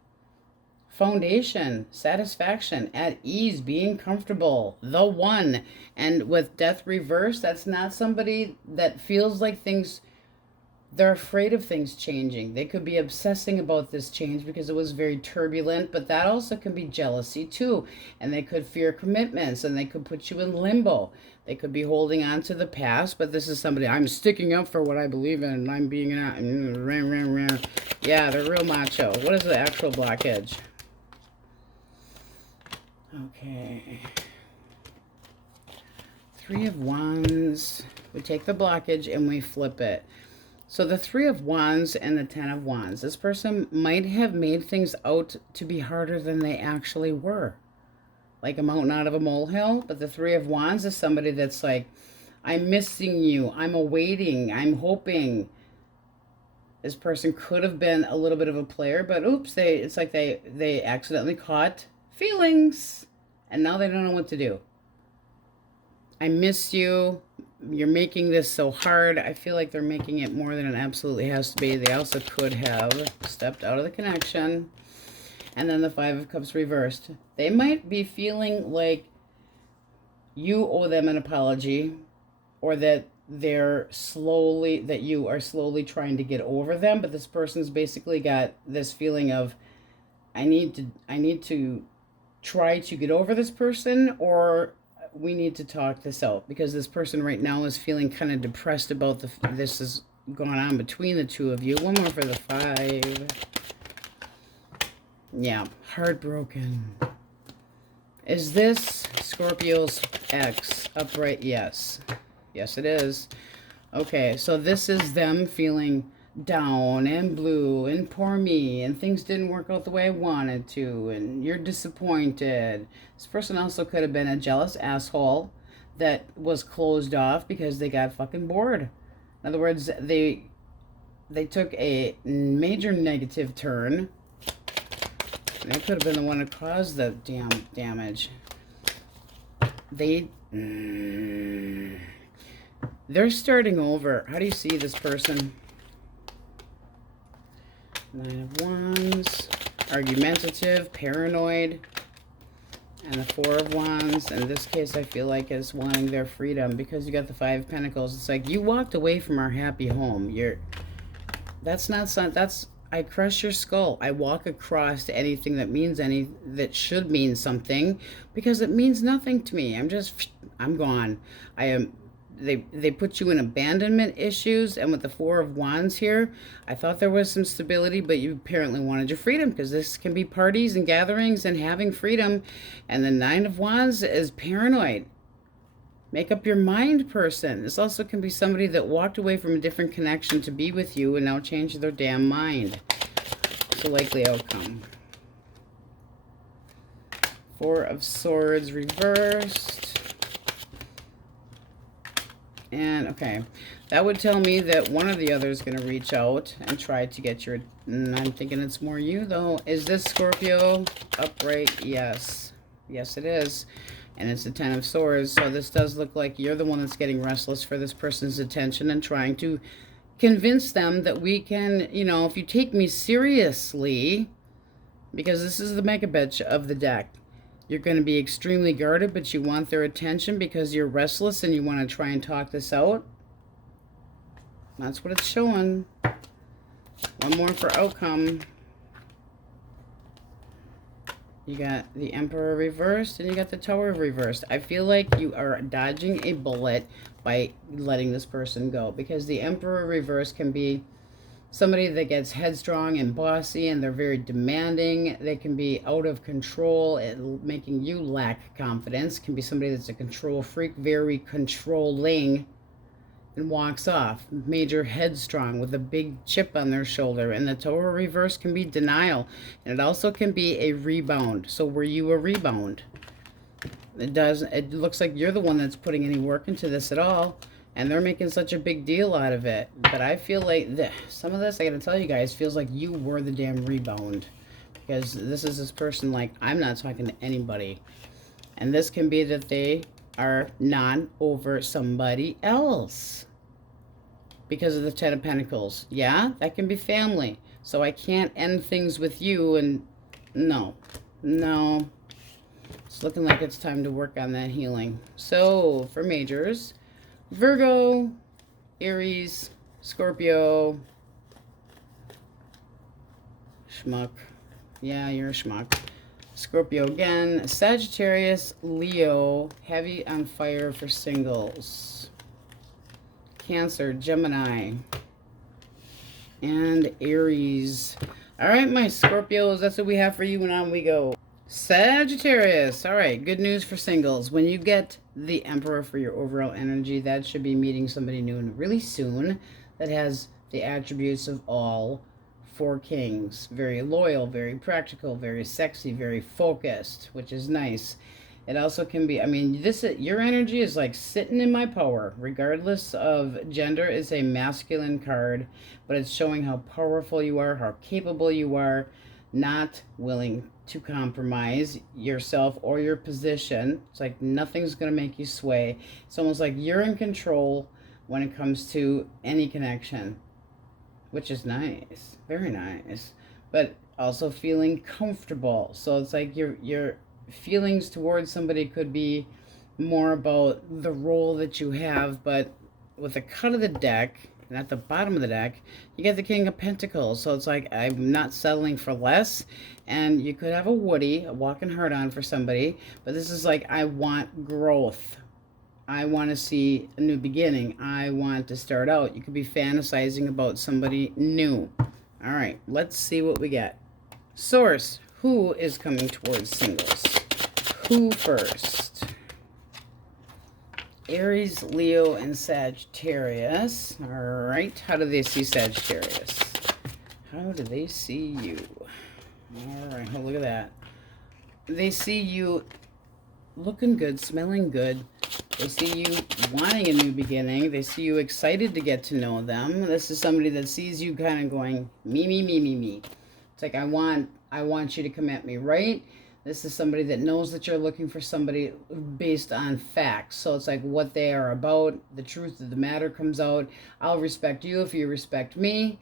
foundation, satisfaction, at ease, being comfortable, the one. And with Death reversed, that's not somebody that feels like they're afraid of things changing. They could be obsessing about this change because it was very turbulent, but that also can be jealousy too. And they could fear commitments, and they could put you in limbo. They could be holding on to the past, but this is somebody, I'm sticking up for what I believe in, and I'm being an... Yeah, they're real macho. What is the actual blockage? Okay. Three of Wands. We take the blockage and we flip it. So the Three of Wands and the Ten of Wands. This person might have made things out to be harder than they actually were. Like a mountain out of a molehill. But the Three of Wands is somebody that's like, I'm missing you. I'm awaiting. I'm hoping. This person could have been a little bit of a player, but oops, it's like they accidentally caught feelings, and now they don't know what to do. I miss you. You're making this so hard. I feel like they're making it more than it absolutely has to be. They also could have stepped out of the connection. And then the Five of Cups reversed. They might be feeling like you owe them an apology, or that you are slowly trying to get over them. But this person's basically got this feeling of, I need to try to get over this person, or we need to talk this out, because this person right now is feeling kind of depressed about this is going on between the two of you. One more for the Five. Yeah, heartbroken. Is this Scorpio's ex upright? Yes. Yes, it is. Okay, so this is them feeling down and blue and poor me, and things didn't work out the way I wanted to, and you're disappointed. This person also could have been a jealous asshole that was closed off because they got fucking bored. In other words, they took a major negative turn. They could have been the one that caused the damage. they're starting over. How do you see this person? Nine of Wands, argumentative, paranoid, and the Four of Wands. In this case, I feel like is wanting their freedom because you got the Five of Pentacles. It's like you walked away from our happy home. That's not something. That's I crush your skull. I walk across to anything that means that should mean something because it means nothing to me. I'm gone. I am. They put you in abandonment issues, and with the Four of Wands here, I thought there was some stability, but you apparently wanted your freedom because this can be parties and gatherings and having freedom. And the Nine of Wands is paranoid. Make up your mind, person. This also can be somebody that walked away from a different connection to be with you and now changed their damn mind. It's a likely outcome. Four of Swords reversed. And, okay, that would tell me that one or the other is going to reach out and try to get your... And I'm thinking it's more you, though. Is this Scorpio upright? Yes. Yes, it is. And it's the Ten of Swords. So this does look like you're the one that's getting restless for this person's attention and trying to convince them that we can, you know, if you take me seriously, because this is the mega bitch of the deck. You're going to be extremely guarded, but you want their attention because you're restless and you want to try and talk this out. That's what it's showing. One more for outcome. You got the Emperor reversed and you got the Tower reversed. I feel like you are dodging a bullet by letting this person go because the Emperor reversed can be somebody that gets headstrong and bossy and they're very demanding. They can be out of control and making you lack confidence. Can be somebody that's a control freak, very controlling, and walks off. Major headstrong with a big chip on their shoulder. And the Tower reverse can be denial. And it also can be a rebound. So were you a rebound? It looks like you're the one that's putting any work into this at all. And they're making such a big deal out of it. But I feel like some of this, I gotta tell you guys, feels like you were the damn rebound. Because this is this person like, I'm not talking to anybody. And this can be that they are not over somebody else. Because of the Ten of Pentacles. Yeah, that can be family. So I can't end things with you and no. No. It's looking like it's time to work on that healing. So, for majors... Virgo, Aries, Scorpio, schmuck. Yeah, you're a schmuck. Scorpio again. Sagittarius, Leo, heavy on fire for singles. Cancer, Gemini, and Aries. All right, my Scorpios, that's what we have for you, and on we go. Sagittarius. All right, good news for singles. When you get the Emperor for your overall energy, that should be meeting somebody new and really soon that has the attributes of all four kings. Very loyal, very practical, very sexy, very focused, which is nice. It also can be, I mean, your energy is like sitting in my power, regardless of gender. It's a masculine card, but it's showing how powerful you are, how capable you are, not willing to compromise yourself or your position. It's like nothing's going to make you sway. It's almost like you're in control when it comes to any connection, which is nice, very nice, but also feeling comfortable. So it's like your feelings towards somebody could be more about the role that you have, but with the cut of the deck, and at the bottom of the deck, you get the King of Pentacles. So it's like, I'm not settling for less. And you could have a Woody, a walking heart on for somebody. But this is like, I want growth. I want to see a new beginning. I want to start out. You could be fantasizing about somebody new. All right, let's see what we get. Source, who is coming towards singles? Who first? Aries, Leo, and Sagittarius. All right. How do they see Sagittarius? How do they see you? All right. Oh, look at that. They see you looking good, smelling good. They see you wanting a new beginning. They see you excited to get to know them. This is somebody that sees you kind of going, me, me, me, me, me. It's like, I want you to come at me right. This is somebody that knows that you're looking for somebody based on facts. So it's like what they are about. The truth of the matter comes out. I'll respect you if you respect me.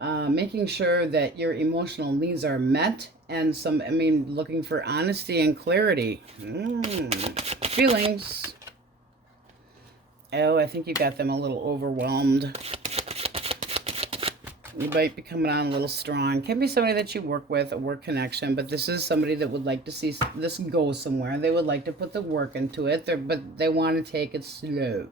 Making sure that your emotional needs are met. And looking for honesty and clarity. Feelings. Oh, I think you got them a little overwhelmed. You might be coming on a little strong. Can be somebody that you work with, a work connection, but this is somebody that would like to see this go somewhere. They would like to put the work into it, but they want to take it slow.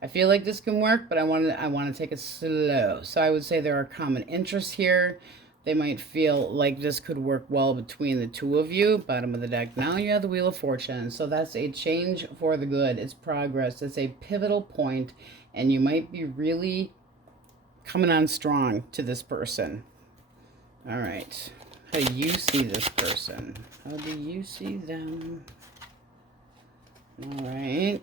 I feel like this can work, but I want to take it slow. So I would say there are common interests here. They might feel like this could work well between the two of you. Bottom of the deck. Now you have the Wheel of Fortune. So that's a change for the good. It's progress. It's a pivotal point, and you might be really coming on strong to this person. All right. How do you see this person? How do you see them? All right.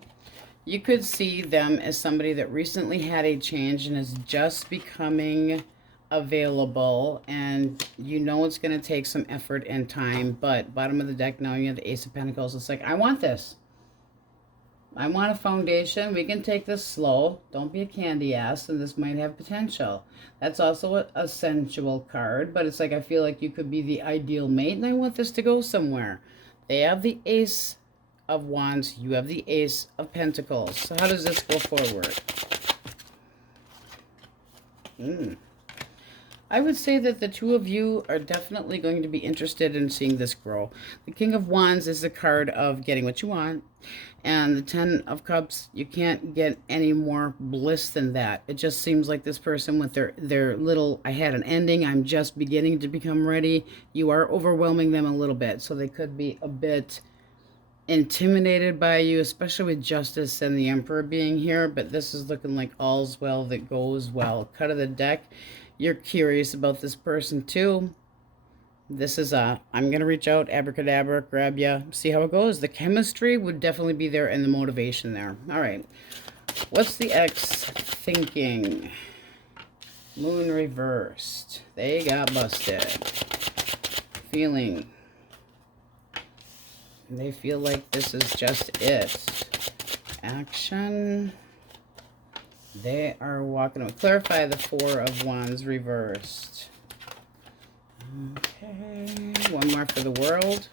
You could see them as somebody that recently had a change and is just becoming available, and you know it's going to take some effort and time, but bottom of the deck now you have the Ace of Pentacles. It's like, I want this. I want a foundation. We can take this slow. Don't be a candy ass, and this might have potential. That's also a sensual card, but it's like I feel like you could be the ideal mate, and I want this to go somewhere. They have the Ace of Wands. You have the Ace of Pentacles. So how does this go forward? I would say that the two of you are definitely going to be interested in seeing this grow. The King of Wands is the card of getting what you want. And the Ten of Cups, you can't get any more bliss than that. It just seems like this person with their little, I had an ending, I'm just beginning to become ready. You are overwhelming them a little bit. So they could be a bit intimidated by you, especially with Justice and the Emperor being here. But this is looking like all's well that goes well. Cut of the deck. You're curious about this person too. This is I'm going to reach out, abracadabra, grab ya, see how it goes. The chemistry would definitely be there and the motivation there. All right. What's the ex thinking? Moon reversed. They got busted. Feeling. They feel like this is just it. Action. They are walking. Clarify the Four of Wands reversed. Okay. One more for the world.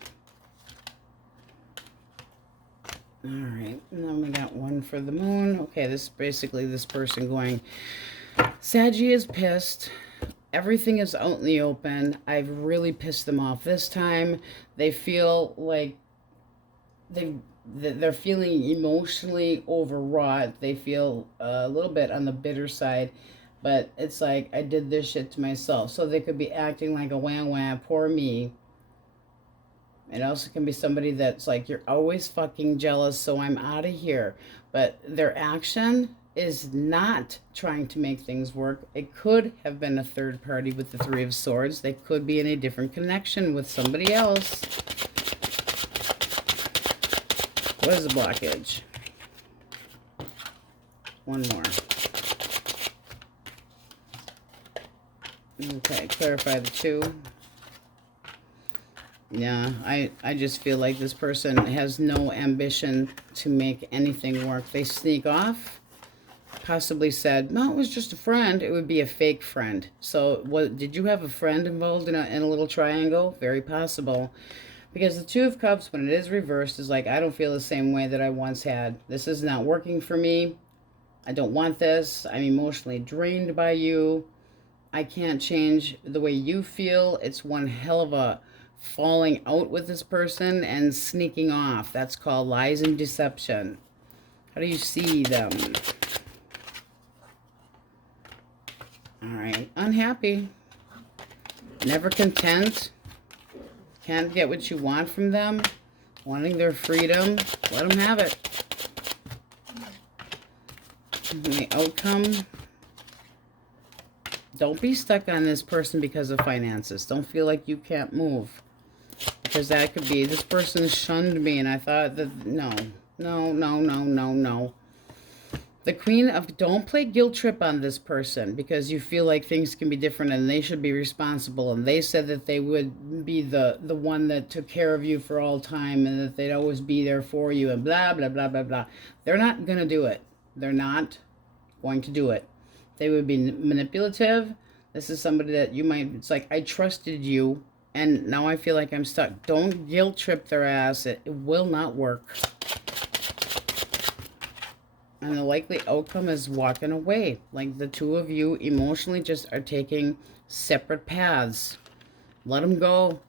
All right. And then we got one for the moon. Okay, this is basically this person going, Saggy is pissed. Everything is out in the open. I've really pissed them off this time. They feel like they're feeling emotionally overwrought. They feel a little bit on the bitter side, but it's like, I did this shit to myself. So they could be acting like a wham, poor me. It also can be somebody that's like, you're always fucking jealous, so I'm out of here. But their action is not trying to make things work. It could have been a third party with the Three of Swords. They could be in a different connection with somebody else. What is the blockage? One more. Okay, clarify the two. Yeah, I just feel like this person has no ambition to make anything work. They sneak off. Possibly said, no, it was just a friend. It would be a fake friend. So what, did you have a friend involved in a little triangle? Very possible. Because the Two of Cups, when it is reversed, is like, I don't feel the same way that I once had. This is not working for me. I don't want this. I'm emotionally drained by you. I can't change the way you feel. It's one hell of a falling out with this person and sneaking off. That's called lies and deception. How do you see them? All right. Unhappy. Never content. Can't get what you want from them. Wanting their freedom. Let them have it. And the outcome. Don't be stuck on this person because of finances. Don't feel like you can't move. Because that could be, this person shunned me and I thought that, no. The Queen of, don't play guilt trip on this person because you feel like things can be different and they should be responsible. And they said that they would be the one that took care of you for all time and that they'd always be there for you and blah, blah, blah, blah, blah. They're not going to do it. They're not going to do it. They would be manipulative. This is somebody that you might, it's like, I trusted you and now I feel like I'm stuck. Don't guilt trip their ass. It will not work. And the likely outcome is walking away. Like the two of you emotionally just are taking separate paths. Let them go.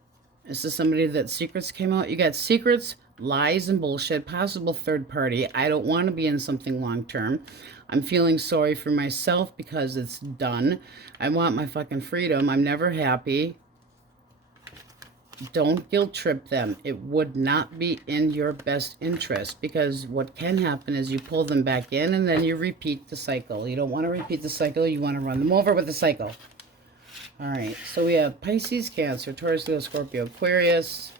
This is somebody that secrets came out. You got secrets, lies, and bullshit. Possible third party. I don't want to be in something long term. I'm feeling sorry for myself because it's done. I want my fucking freedom. I'm never happy. Don't guilt trip them. It would not be in your best interest because what can happen is you pull them back in and then you repeat the cycle. You don't want to repeat the cycle. You want to run them over with the cycle. All right. So we have Pisces, Cancer, Taurus, Leo, Scorpio, Aquarius.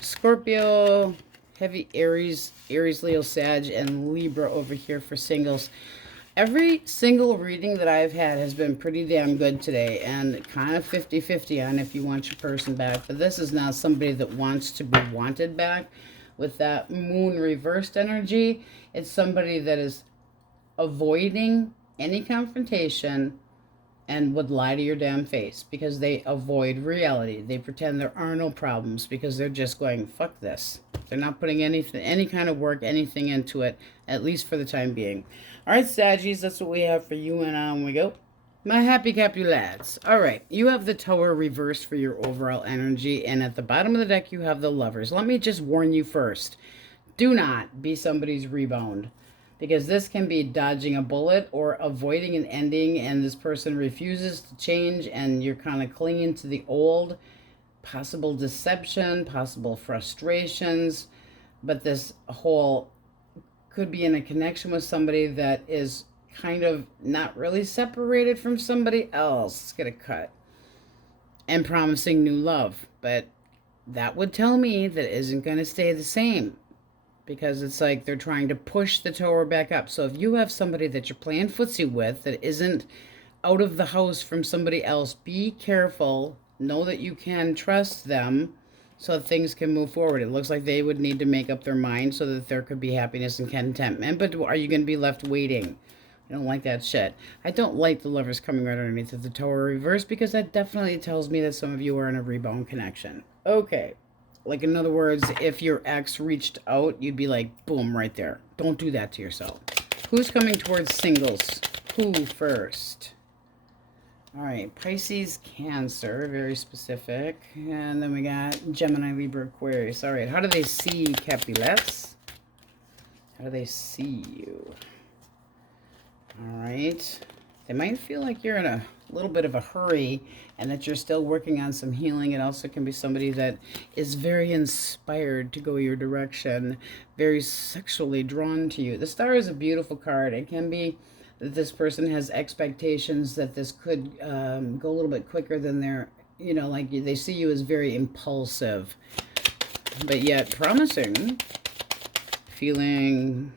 Scorpio, heavy Aries, Leo, Sag, and Libra over here for singles. Every single reading that I've had has been pretty damn good today and kind of 50-50 on if you want your person back. But this is not somebody that wants to be wanted back with that moon reversed energy. It's somebody that is avoiding any confrontation and would lie to your damn face because they avoid reality. They pretend there are no problems because they're just going, fuck this. They're not putting anything, any kind of work, anything into it, at least for the time being. All right, Saggies, that's what we have for you, and on we go. My happy Capulets. All right, you have the Tower reversed for your overall energy, and at the bottom of the deck, you have the Lovers. Let me just warn you first. Do not be somebody's rebound, because this can be dodging a bullet or avoiding an ending, and this person refuses to change, and you're kind of clinging to the old. Possible deception, possible frustrations, but this whole could be in a connection with somebody that is kind of not really separated from somebody else. Let's get a cut. And promising new love. But that would tell me that it isn't going to stay the same. Because it's like they're trying to push the tower back up. So if you have somebody that you're playing footsie with that isn't out of the house from somebody else, be careful. Know that you can trust them so that things can move forward. It looks like they would need to make up their mind so that there could be happiness and contentment. But are you going to be left waiting? I don't like that shit. I don't like the Lovers coming right underneath of the Tower reverse because that definitely tells me that some of you are in a rebound connection. Okay. Like, in other words, if your ex reached out, you'd be like, boom, right there. Don't do that to yourself. Who's coming towards singles? Who first? All right, Pisces, Cancer, very specific. And then we got Gemini, Libra, Aquarius. All right, how do they see Capulets? How do they see you? All right. They might feel like you're in a little bit of a hurry and that you're still working on some healing. It also can be somebody that is very inspired to go your direction, very sexually drawn to you. The Star is a beautiful card. It can be that this person has expectations that this could go a little bit quicker than they're, you know, like they see you as very impulsive, but yet promising, feeling,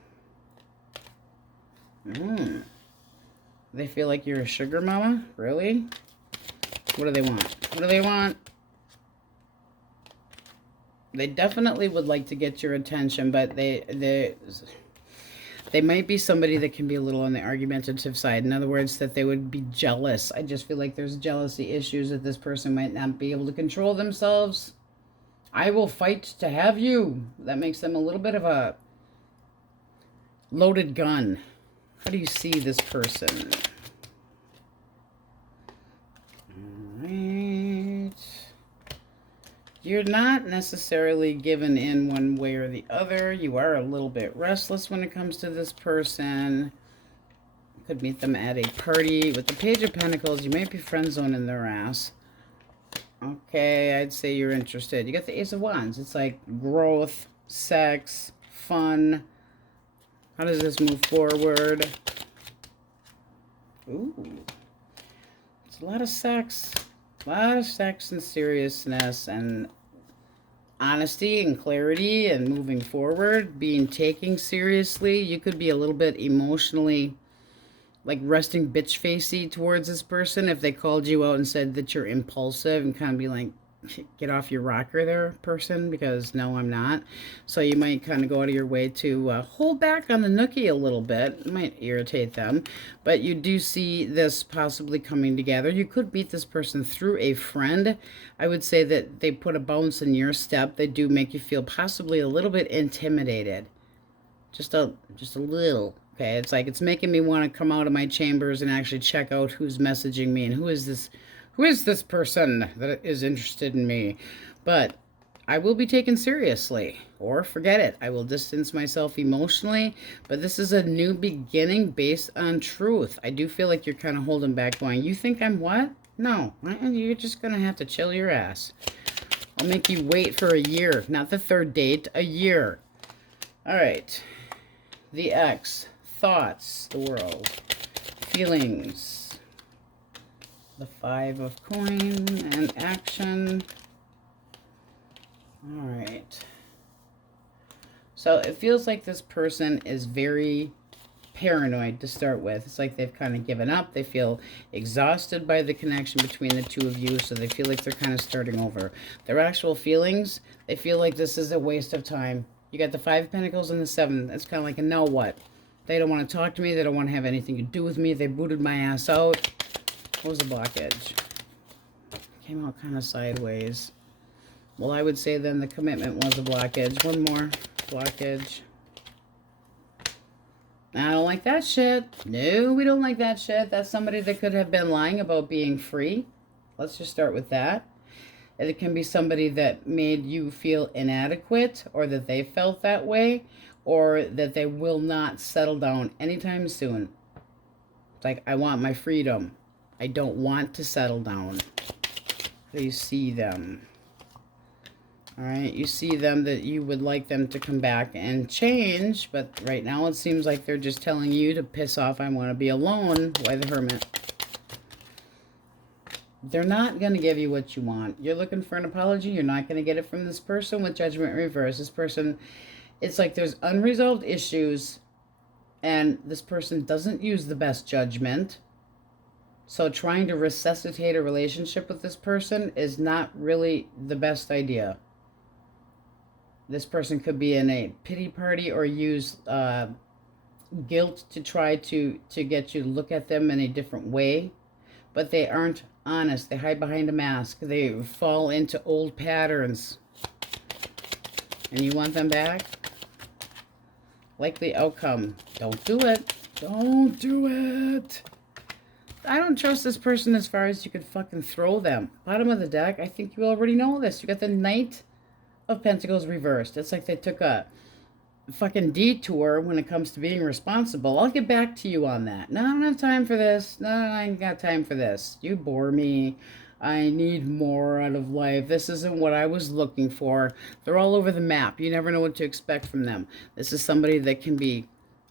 they feel like you're a sugar mama? Really? What do they want? What do they want? They definitely would like to get your attention, but they might be somebody that can be a little on the argumentative side. In other words, that they would be jealous. I just feel like there's jealousy issues that this person might not be able to control themselves. I will fight to have you. That makes them a little bit of a loaded gun. How do you see this person? All right. You're not necessarily given in one way or the other. You are a little bit restless when it comes to this person. Could meet them at a party. With the Page of Pentacles, you might be friend zoning their ass. Okay, I'd say you're interested. You got the Ace of Wands. It's like growth, sex, fun. How does this move forward? Ooh. It's a lot of sex. A lot of sex and seriousness and honesty and clarity and moving forward, being taken seriously. You could be a little bit emotionally like resting bitch facey towards this person if they called you out and said that you're impulsive, and kind of be like, get off your rocker there, person, because no, I'm not. So you might kind of go out of your way to hold back on the nookie a little bit. It might irritate them, but you do see this possibly coming together. You could meet this person through a friend. I would say that they put a bounce in your step. They do make you feel possibly a little bit intimidated, just a little. Okay, it's like it's making me want to come out of my chambers and actually check out who's messaging me and who is this person that is interested in me. But I will be taken seriously, or forget it. I will distance myself emotionally, but this is a new beginning based on truth. I do feel like you're kind of holding back going, you think I'm what? No, you're just going to have to chill your ass. I'll make you wait for a year, not the third date, a year. All right. The X. Thoughts, the world, feelings, the 5 of coins, and action. All right. So it feels like this person is very paranoid to start with. It's like they've kind of given up. They feel exhausted by the connection between the two of you, so they feel like they're kind of starting over. Their actual feelings, they feel like this is a waste of time. You got the 5 of Pentacles and the 7. It's kind of like a now what? They don't want to talk to me. They don't want to have anything to do with me. They booted my ass out. What was the blockage? Came out kind of sideways. Well, I would say then the commitment was a blockage. One more blockage. I don't like that shit. No, we don't like that shit. That's somebody that could have been lying about being free. Let's just start with that. It can be somebody that made you feel inadequate, or that they felt that way, or that they will not settle down anytime soon. It's like, I want my freedom. I don't want to settle down. You see them. All right, you see them that you would like them to come back and change, but right now it seems like they're just telling you to piss off. I want to be alone. Why the Hermit? They're not going to give you what you want. You're looking for an apology. You're not going to get it from this person with Judgment reverse. This person, it's like there's unresolved issues, and this person doesn't use the best judgment. So trying to resuscitate a relationship with this person is not really the best idea. This person could be in a pity party or use guilt to try to get you to look at them in a different way. But they aren't honest. They hide behind a mask. They fall into old patterns. And you want them back? Likely outcome. Don't do it. Don't do it. I don't trust this person as far as you could fucking throw them. Bottom of the deck, I think you already know this. You got the Knight of Pentacles reversed. It's like they took a fucking detour when it comes to being responsible. I'll get back to you on that. No, I don't have time for this. No, I ain't got time for this. You bore me. I need more out of life. This isn't what I was looking for. They're all over the map. You never know what to expect from them. This is somebody that can be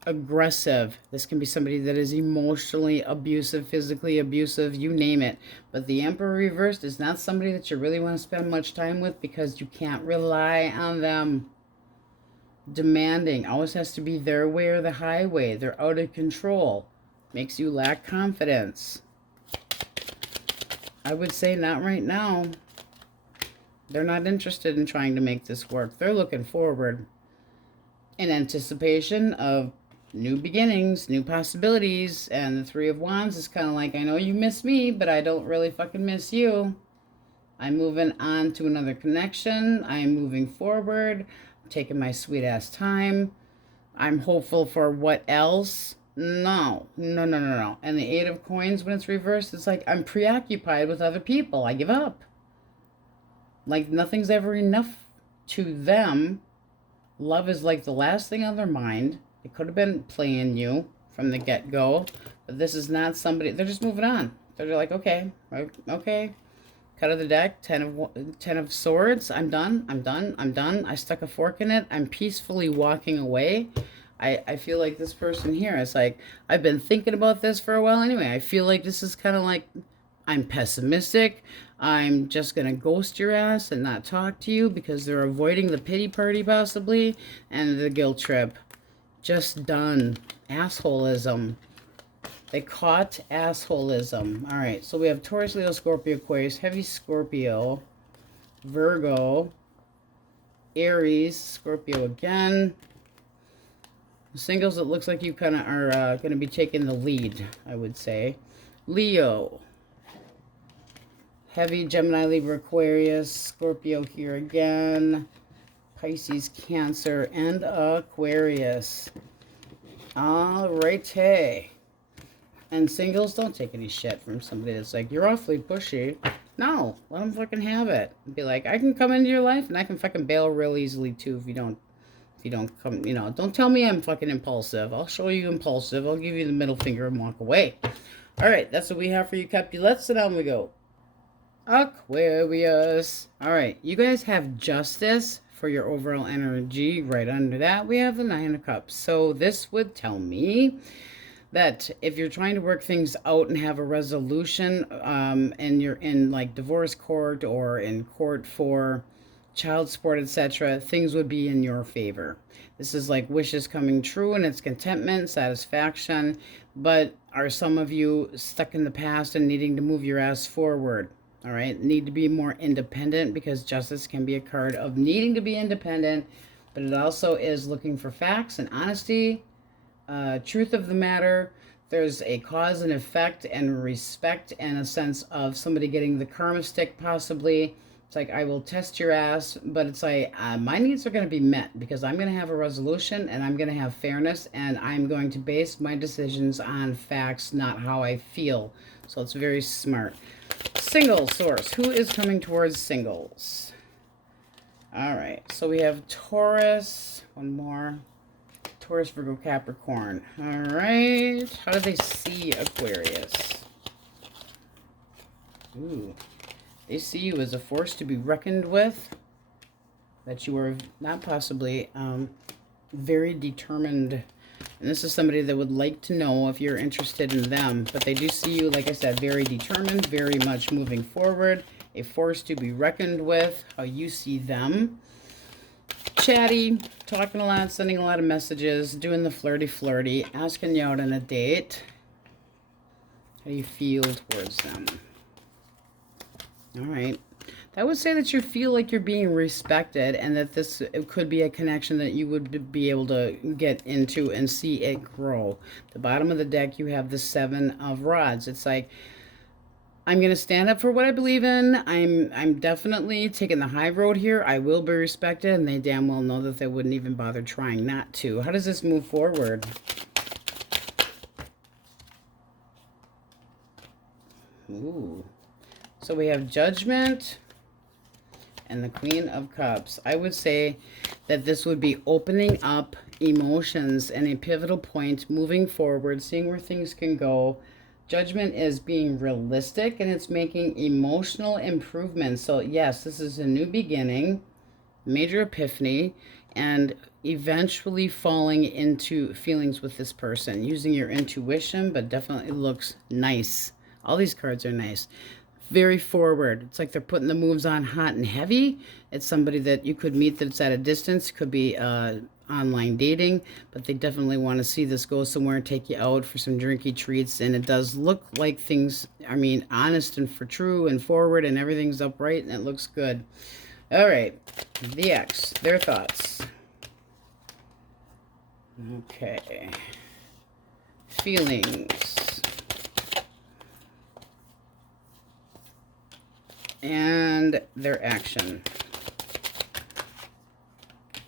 aggressive. This can be somebody that is emotionally abusive, physically abusive, you name it. But the Emperor reversed is not somebody that you really want to spend much time with, because you can't rely on them. Demanding, always has to be their way or the highway. They're out of control. Makes you lack confidence. I would say not right now. They're not interested in trying to make this work. They're looking forward in anticipation of new beginnings, new possibilities. And the 3 of Wands is kind of like, I know you miss me, but I don't really fucking miss you. I'm moving on to another connection. I'm moving forward. I'm taking my sweet ass time. I'm hopeful for what else? No. And the 8 of Coins, when it's reversed, it's like I'm preoccupied with other people. I give up. Like nothing's ever enough to them. Love is like the last thing on their mind. It could have been playing you from the get-go, but this is not somebody. They're just moving on. They're like, okay. Cut of the deck, 10 of Swords. I'm done. I stuck a fork in it. I'm peacefully walking away. I feel like this person here is like, I've been thinking about this for a while anyway. I feel like this is kind of like, I'm pessimistic. I'm just going to ghost your ass and not talk to you because they're avoiding the pity party possibly and the guilt trip. Just done. Assholism. They caught assholism. All right, so we have Taurus, Leo, Scorpio, Aquarius, heavy Scorpio, Virgo, Aries, Scorpio again. Singles, it looks like you kind of are going to be taking the lead, I would say. Leo, heavy Gemini, Libra, Aquarius, Scorpio here again, Pisces, Cancer, and Aquarius. All righty. And singles, don't take any shit from somebody that's like, you're awfully pushy. No, let them fucking have it. Be like, I can come into your life and I can fucking bail real easily too if you don't come, you know, don't tell me I'm fucking impulsive. I'll show you impulsive. I'll give you the middle finger and walk away. All right, that's what we have for you, Capulets. So down we go. Aquarius. All right, you guys have justice for your overall energy. Right under that, we have the Nine of Cups. So this would tell me that if you're trying to work things out and have a resolution, and you're in like divorce court or in court for child support, etc., things would be in your favor. This is like wishes coming true, and it's contentment, satisfaction. But are some of you stuck in the past and needing to move your ass forward? All right, need to be more independent, because justice can be a card of needing to be independent, but it also is looking for facts and honesty, truth of the matter. There's a cause and effect and respect and a sense of somebody getting the karma stick possibly. It's like, I will test your ass, but it's like, my needs are going to be met because I'm going to have a resolution and I'm going to have fairness, and I'm going to base my decisions on facts, not how I feel. So it's very smart. Single source. Who is coming towards singles? All right. So we have Taurus. One more. Taurus, Virgo, Capricorn. All right. How do they see Aquarius? Ooh. They see you as a force to be reckoned with, that you are not possibly very determined. And this is somebody that would like to know if you're interested in them. But they do see you, like I said, very determined, very much moving forward, a force to be reckoned with, how you see them. Chatty, talking a lot, sending a lot of messages, doing the flirty, asking you out on a date. How do you feel towards them? All right. That would say that you feel like you're being respected, and that this could be a connection that you would be able to get into and see it grow. The bottom of the deck, you have the Seven of Rods. It's like, I'm going to stand up for what I believe in. I'm definitely taking the high road here. I will be respected, and they damn well know that they wouldn't even bother trying not to. How does this move forward? Ooh. So we have Judgment and the Queen of Cups. I would say that this would be opening up emotions and a pivotal point, moving forward, seeing where things can go. Judgment is being realistic, and it's making emotional improvements. So yes, this is a new beginning, major epiphany, and eventually falling into feelings with this person, using your intuition, but definitely looks nice. All these cards are nice. Very forward. It's like they're putting the moves on hot and heavy. It's somebody that you could meet that's at a distance. Could be online dating, but they definitely want to see this go somewhere and take you out for some drinky treats. And it does look like things, I mean, honest and for true and forward, and everything's upright, and it looks good. All right. The X. Their thoughts. Okay. Feelings. And their action.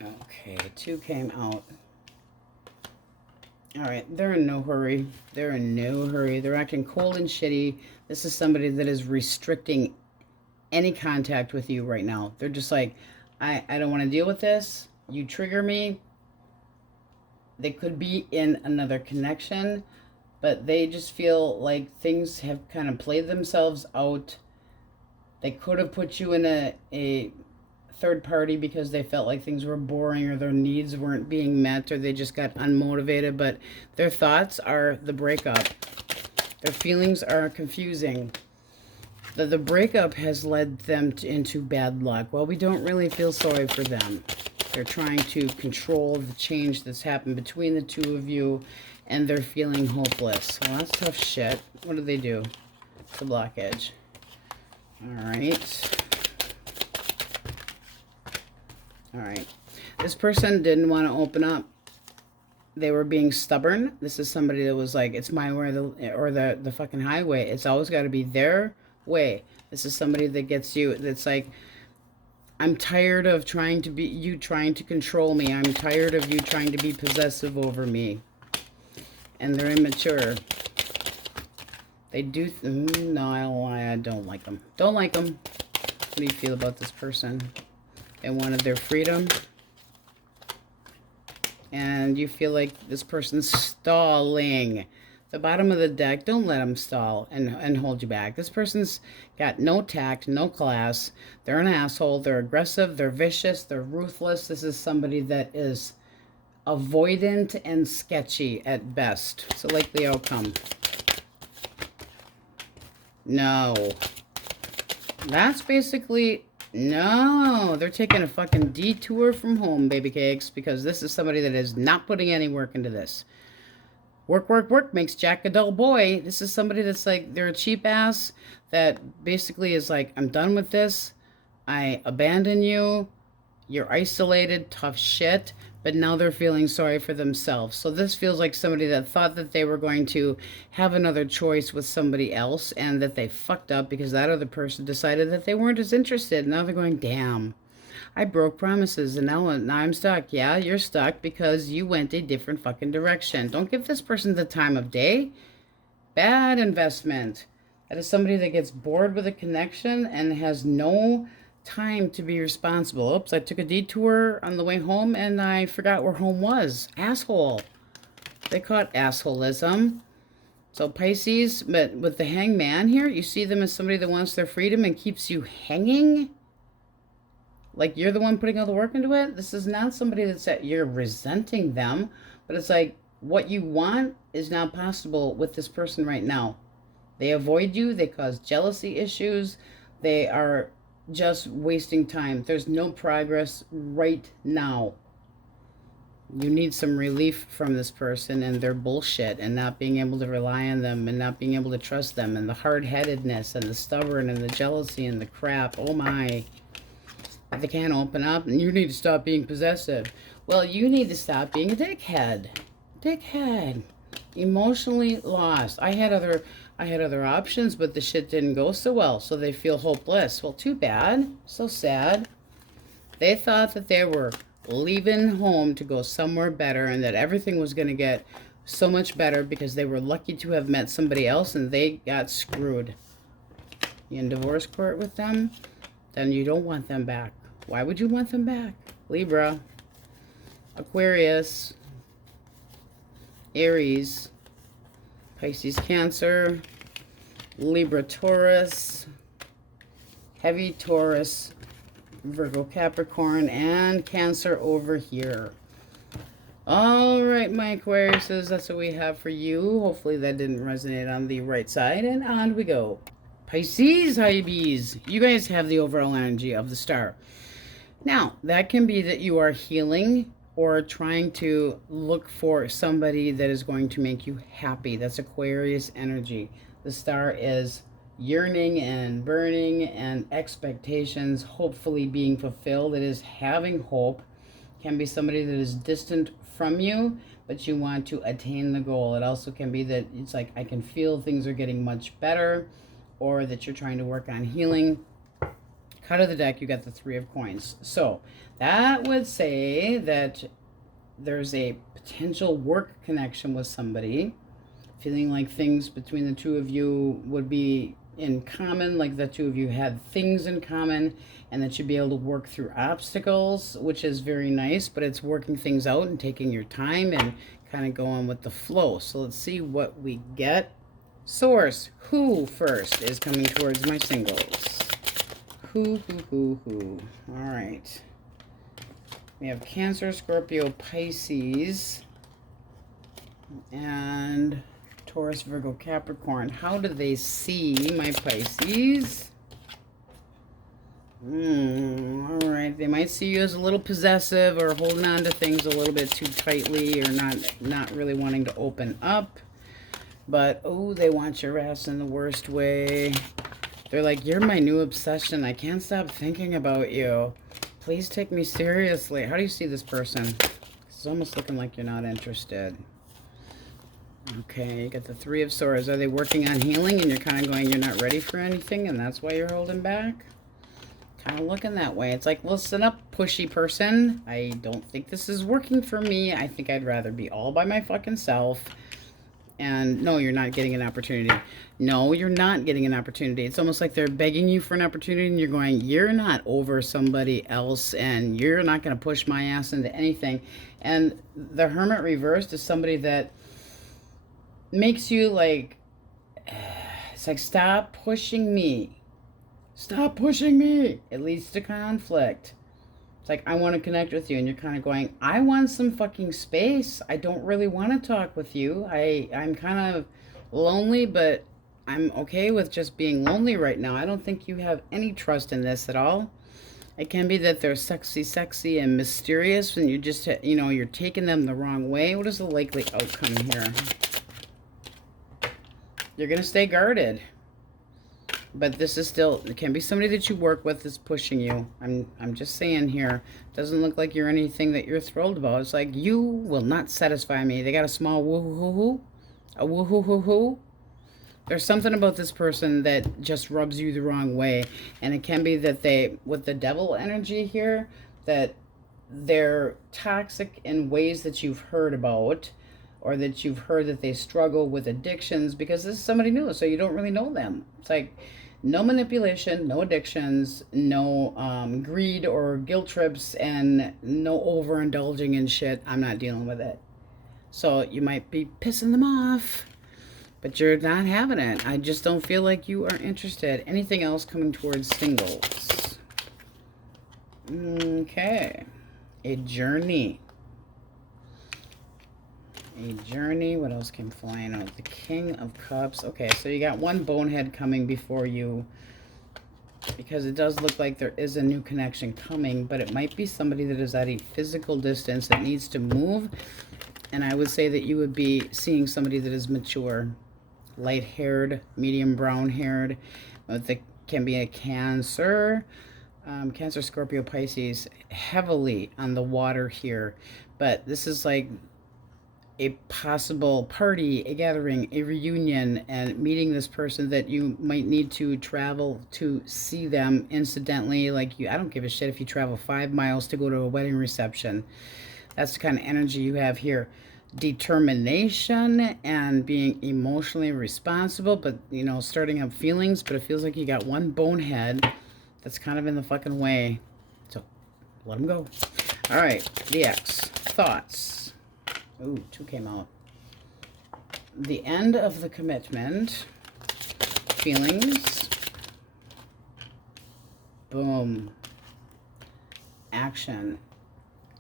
Okay, 2 came out. All right, they're in no hurry. They're in no hurry. They're acting cold and shitty. This is somebody that is restricting any contact with you right now. They're just like, I don't want to deal with this. You trigger me. They could be in another connection, but they just feel like things have kind of played themselves out. They could have put you in a third party because they felt like things were boring, or their needs weren't being met, or they just got unmotivated. But their thoughts are the breakup. Their feelings are confusing. The breakup has led them into bad luck. Well, we don't really feel sorry for them. They're trying to control the change that's happened between the two of you, and they're feeling hopeless. Well, that's tough shit. What do they do? The blockage. Alright. Alright. This person didn't want to open up. They were being stubborn. This is somebody that was like, it's my way or the fucking highway. It's always got to be their way. This is somebody that gets you, that's like, I'm tired of trying to be, you trying to control me. I'm tired of you trying to be possessive over me. And they're immature. They do, no, I don't like them. Don't like them. What do you feel about this person? They wanted their freedom. And you feel like this person's stalling. The bottom of the deck, don't let them stall and hold you back. This person's got no tact, no class. They're an asshole. They're aggressive. They're vicious. They're ruthless. This is somebody that is avoidant and sketchy at best. It's a likely outcome. No. That's basically... No, they're taking a fucking detour from home, baby cakes, because this is somebody that is not putting any work into this. Work, work, work makes Jack a dull boy. This is somebody that's like, they're a cheap ass that basically is like, I'm done with this. I abandon you. You're isolated, tough shit. But now they're feeling sorry for themselves. So this feels like somebody that thought that they were going to have another choice with somebody else and that they fucked up because that other person decided that they weren't as interested. Now they're going, damn, I broke promises and now I'm stuck. Yeah, you're stuck because you went a different fucking direction. Don't give this person the time of day. Bad investment. That is somebody that gets bored with a connection and has no time to be responsible. Oops, I took a detour on the way home and I forgot where home was. Asshole. They caught assholism. So Pisces, but with the hangman here, you see them as somebody that wants their freedom and keeps you hanging. Like you're the one putting all the work into it. This is not somebody that's that you're resenting them, but it's like what you want is not possible with this person right now. They avoid you. They cause jealousy issues. They are just wasting time. There's no progress right now. You need some relief from this person and their bullshit and not being able to rely on them and not being able to trust them and the hard-headedness and the stubborn and the jealousy and the crap. Oh my. They can't open up and you need to stop being possessive. Well, you need to stop being a dickhead. Dickhead. Emotionally lost. I had other options, but the shit didn't go so well, so they feel hopeless. Well, too bad. So sad. They thought that they were leaving home to go somewhere better and that everything was going to get so much better because they were lucky to have met somebody else and they got screwed. You in divorce court with them? Then you don't want them back. Why would you want them back? Libra, Aquarius, Aries, Pisces, Cancer, Libra, Taurus, heavy Taurus, Virgo, Capricorn, and Cancer over here. All right, my Aquariuses, that's what we have for you. Hopefully that didn't resonate on the right side, and on we go. Pisces, honeybees, you guys have the overall energy of the star. Now, that can be that you are healing or trying to look for somebody that is going to make you happy. That's Aquarius energy. The star is yearning and burning and expectations hopefully being fulfilled. It is having hope. Can be somebody that is distant from you, but you want to attain the goal. It also can be that it's like, I can feel things are getting much better, or that you're trying to work on healing. Cut of the deck, you got the 3 of coins. So that would say that there's a potential work connection with somebody, feeling like things between the two of you would be in common, like the two of you had things in common, and that you'd be able to work through obstacles, which is very nice, but it's working things out and taking your time and kind of going with the flow. So let's see what we get. Source, who first is coming towards my singles? Who? All right. We have Cancer, Scorpio, Pisces, and Taurus, Virgo, Capricorn. How do they see my Pisces? All right. They might see you as a little possessive or holding on to things a little bit too tightly, or not really wanting to open up. But, oh, they want your ass in the worst way. They're like, you're my new obsession. I can't stop thinking about you. Please take me seriously. How do you see this person? It's almost looking like you're not interested. Okay, you got the Three of Swords. Are they working on healing and you're kind of going, you're not ready for anything and that's why you're holding back? Kind of looking that way. It's like, listen up, pushy person. I don't think this is working for me. I think I'd rather be all by my fucking self. And no, you're not getting an opportunity. No, you're not getting an opportunity. It's almost like they're begging you for an opportunity and you're going, you're not over somebody else and you're not going to push my ass into anything. And the Hermit reversed is somebody that makes you like, it's like, stop pushing me. Stop pushing me. It leads to conflict. It's like, I want to connect with you. And you're kind of going, I want some fucking space. I don't really want to talk with you. I'm kind of lonely, but I'm okay with just being lonely right now. I don't think you have any trust in this at all. It can be that they're sexy, and mysterious, and you just, you know, you're taking them the wrong way. What is the likely outcome here? You're going to stay guarded. But this is still, it can be somebody that you work with that's pushing you. I'm just saying here. Doesn't look like you're anything that you're thrilled about. It's like, you will not satisfy me. They got a small woo-hoo-hoo-hoo. A woo-hoo-hoo-hoo. There's something about this person that just rubs you the wrong way. And it can be that they, with the devil energy here, that they're toxic in ways that you've heard about, or that you've heard that they struggle with addictions, because this is somebody new, so you don't really know them. It's like, no manipulation, no addictions, no greed or guilt trips, and no overindulging in shit. I'm not dealing with it. So you might be pissing them off, but you're not having it. I just don't feel like you are interested. Anything else coming towards singles? Okay. A journey. A journey. What else came flying out? The King of Cups. Okay, so you got one bonehead coming before you, because it does look like there is a new connection coming, but it might be somebody that is at a physical distance that needs to move. And I would say that you would be seeing somebody that is mature, light-haired, medium brown-haired. That can be a Cancer. Cancer, Scorpio, Pisces, heavily on the water here. But this is like a possible party, a gathering, a reunion, and meeting this person that you might need to travel to see them incidentally. Like, you, I don't give a shit if you travel 5 miles to go to a wedding reception. That's the kind of energy you have here. Determination and being emotionally responsible, but, you know, starting up feelings. But it feels like you got one bonehead that's kind of in the fucking way. So let him go. All right, the X. Thoughts. Ooh, 2 came out. The end of the commitment. Feelings. Boom. Action.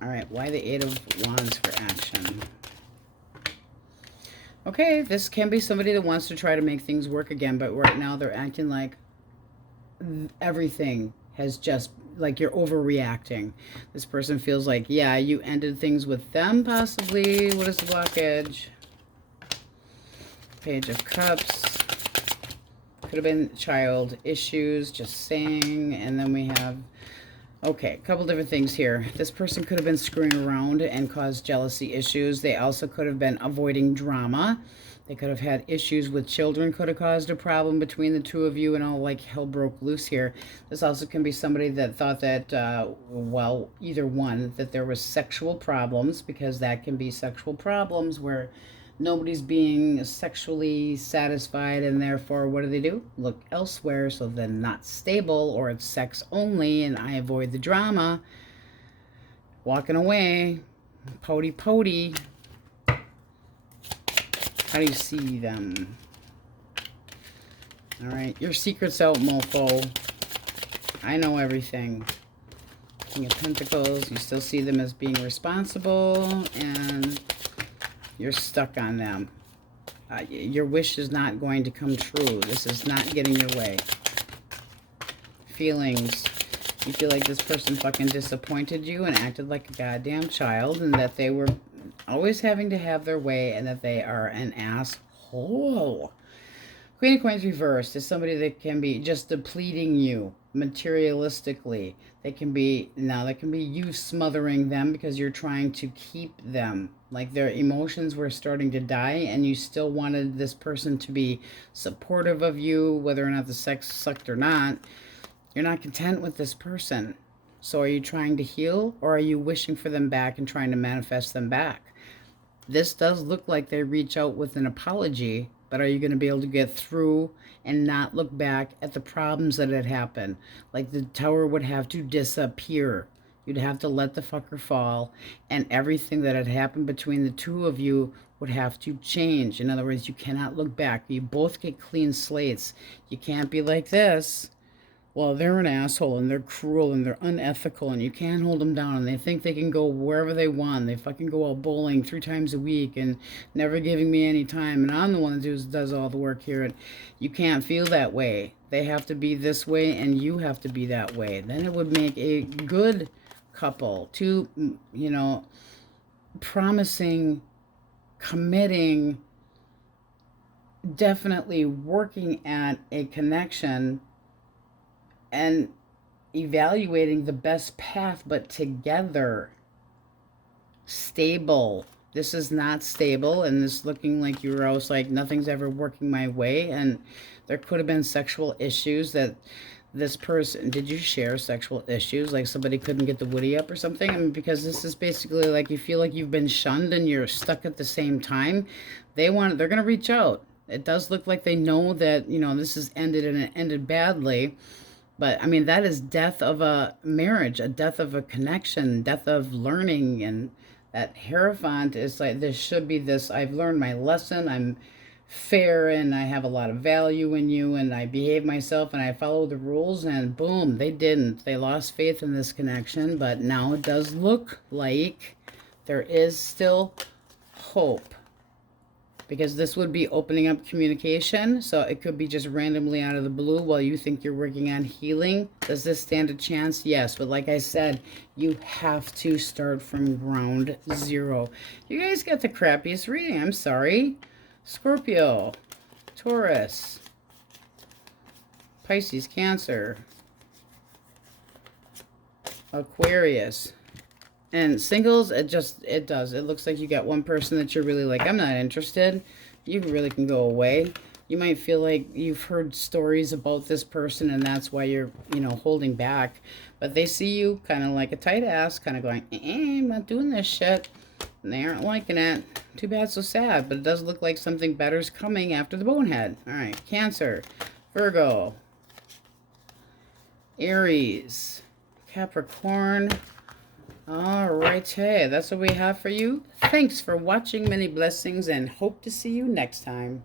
All right, why the 8 of Wands for action? Okay, this can be somebody that wants to try to make things work again, but right now they're acting like everything has just, like, you're overreacting. This person feels like, yeah, you ended things with them, possibly. What is the blockage? Page of Cups. Could have been child issues, just saying. And then we have, okay, a couple different things here. This person could have been screwing around and caused jealousy issues. They also could have been avoiding drama. They could have had issues with children, could have caused a problem between the two of you, and all like hell broke loose here. This also can be somebody that thought that, well, either one, that there was sexual problems, because that can be sexual problems where nobody's being sexually satisfied, and therefore what do? Look elsewhere, so they're not stable, or it's sex only, and I avoid the drama. Walking away, pody. How do you see them? All right, your secret's out, mofo. I know everything. King of Pentacles, you still see them as being responsible, and you're stuck on them. Your wish is not going to come true. This is not getting your way. Feelings. You feel like this person fucking disappointed you and acted like a goddamn child, and that they were always having to have their way, and that they are an asshole. Queen of Coins reversed is somebody that can be just depleting you materialistically. They can be, now that can be you smothering them because you're trying to keep them. Like their emotions were starting to die, and you still wanted this person to be supportive of you, whether or not the sex sucked or not. You're not content with this person. So are you trying to heal, or are you wishing for them back and trying to manifest them back? This does look like they reach out with an apology, but are you going to be able to get through and not look back at the problems that had happened? Like the tower would have to disappear. You'd have to let the fucker fall, and everything that had happened between the two of you would have to change. In other words, you cannot look back. You both get clean slates. You can't be like this. Well, they're an asshole, and they're cruel, and they're unethical, and you can't hold them down, and they think they can go wherever they want. They fucking go out bowling 3 times a week and never giving me any time, and I'm the one that does all the work here. And you can't feel that way. They have to be this way, and you have to be that way. Then it would make a good couple. Two, you know, promising, committing, definitely working at a connection and evaluating the best path, but together. Stable. This is not stable, and this looking like you were always like, nothing's ever working my way, and there could have been sexual issues that this person, did you share sexual issues? Like somebody couldn't get the woody up or something? I mean, because this is basically like you feel like you've been shunned and you're stuck at the same time. They're going to reach out. It does look like they know that, you know, this is ended and it ended badly. But, I mean, that is death of a marriage, a death of a connection, death of learning. And that Hierophant is like, there should be this, I've learned my lesson, I'm fair, and I have a lot of value in you, and I behave myself, and I follow the rules, and boom, they didn't. They lost faith in this connection, but now it does look like there is still hope. Because this would be opening up communication, so it could be just randomly out of the blue while you think you're working on healing. Does this stand a chance? Yes, but like I said, you have to start from ground zero. You guys got the crappiest reading, I'm sorry. Scorpio, Taurus, Pisces, Cancer, Aquarius. And singles, it does. It looks like you got one person that you're really like, I'm not interested. You really can go away. You might feel like you've heard stories about this person, and that's why you're, you know, holding back. But they see you kind of like a tight ass, kind of going, I'm not doing this shit. And they aren't liking it. Too bad, so sad. But it does look like something better's coming after the bonehead. All right, Cancer, Virgo, Aries, Capricorn. All right, hey, that's what we have for you. Thanks for watching. Many blessings, and hope to see you next time.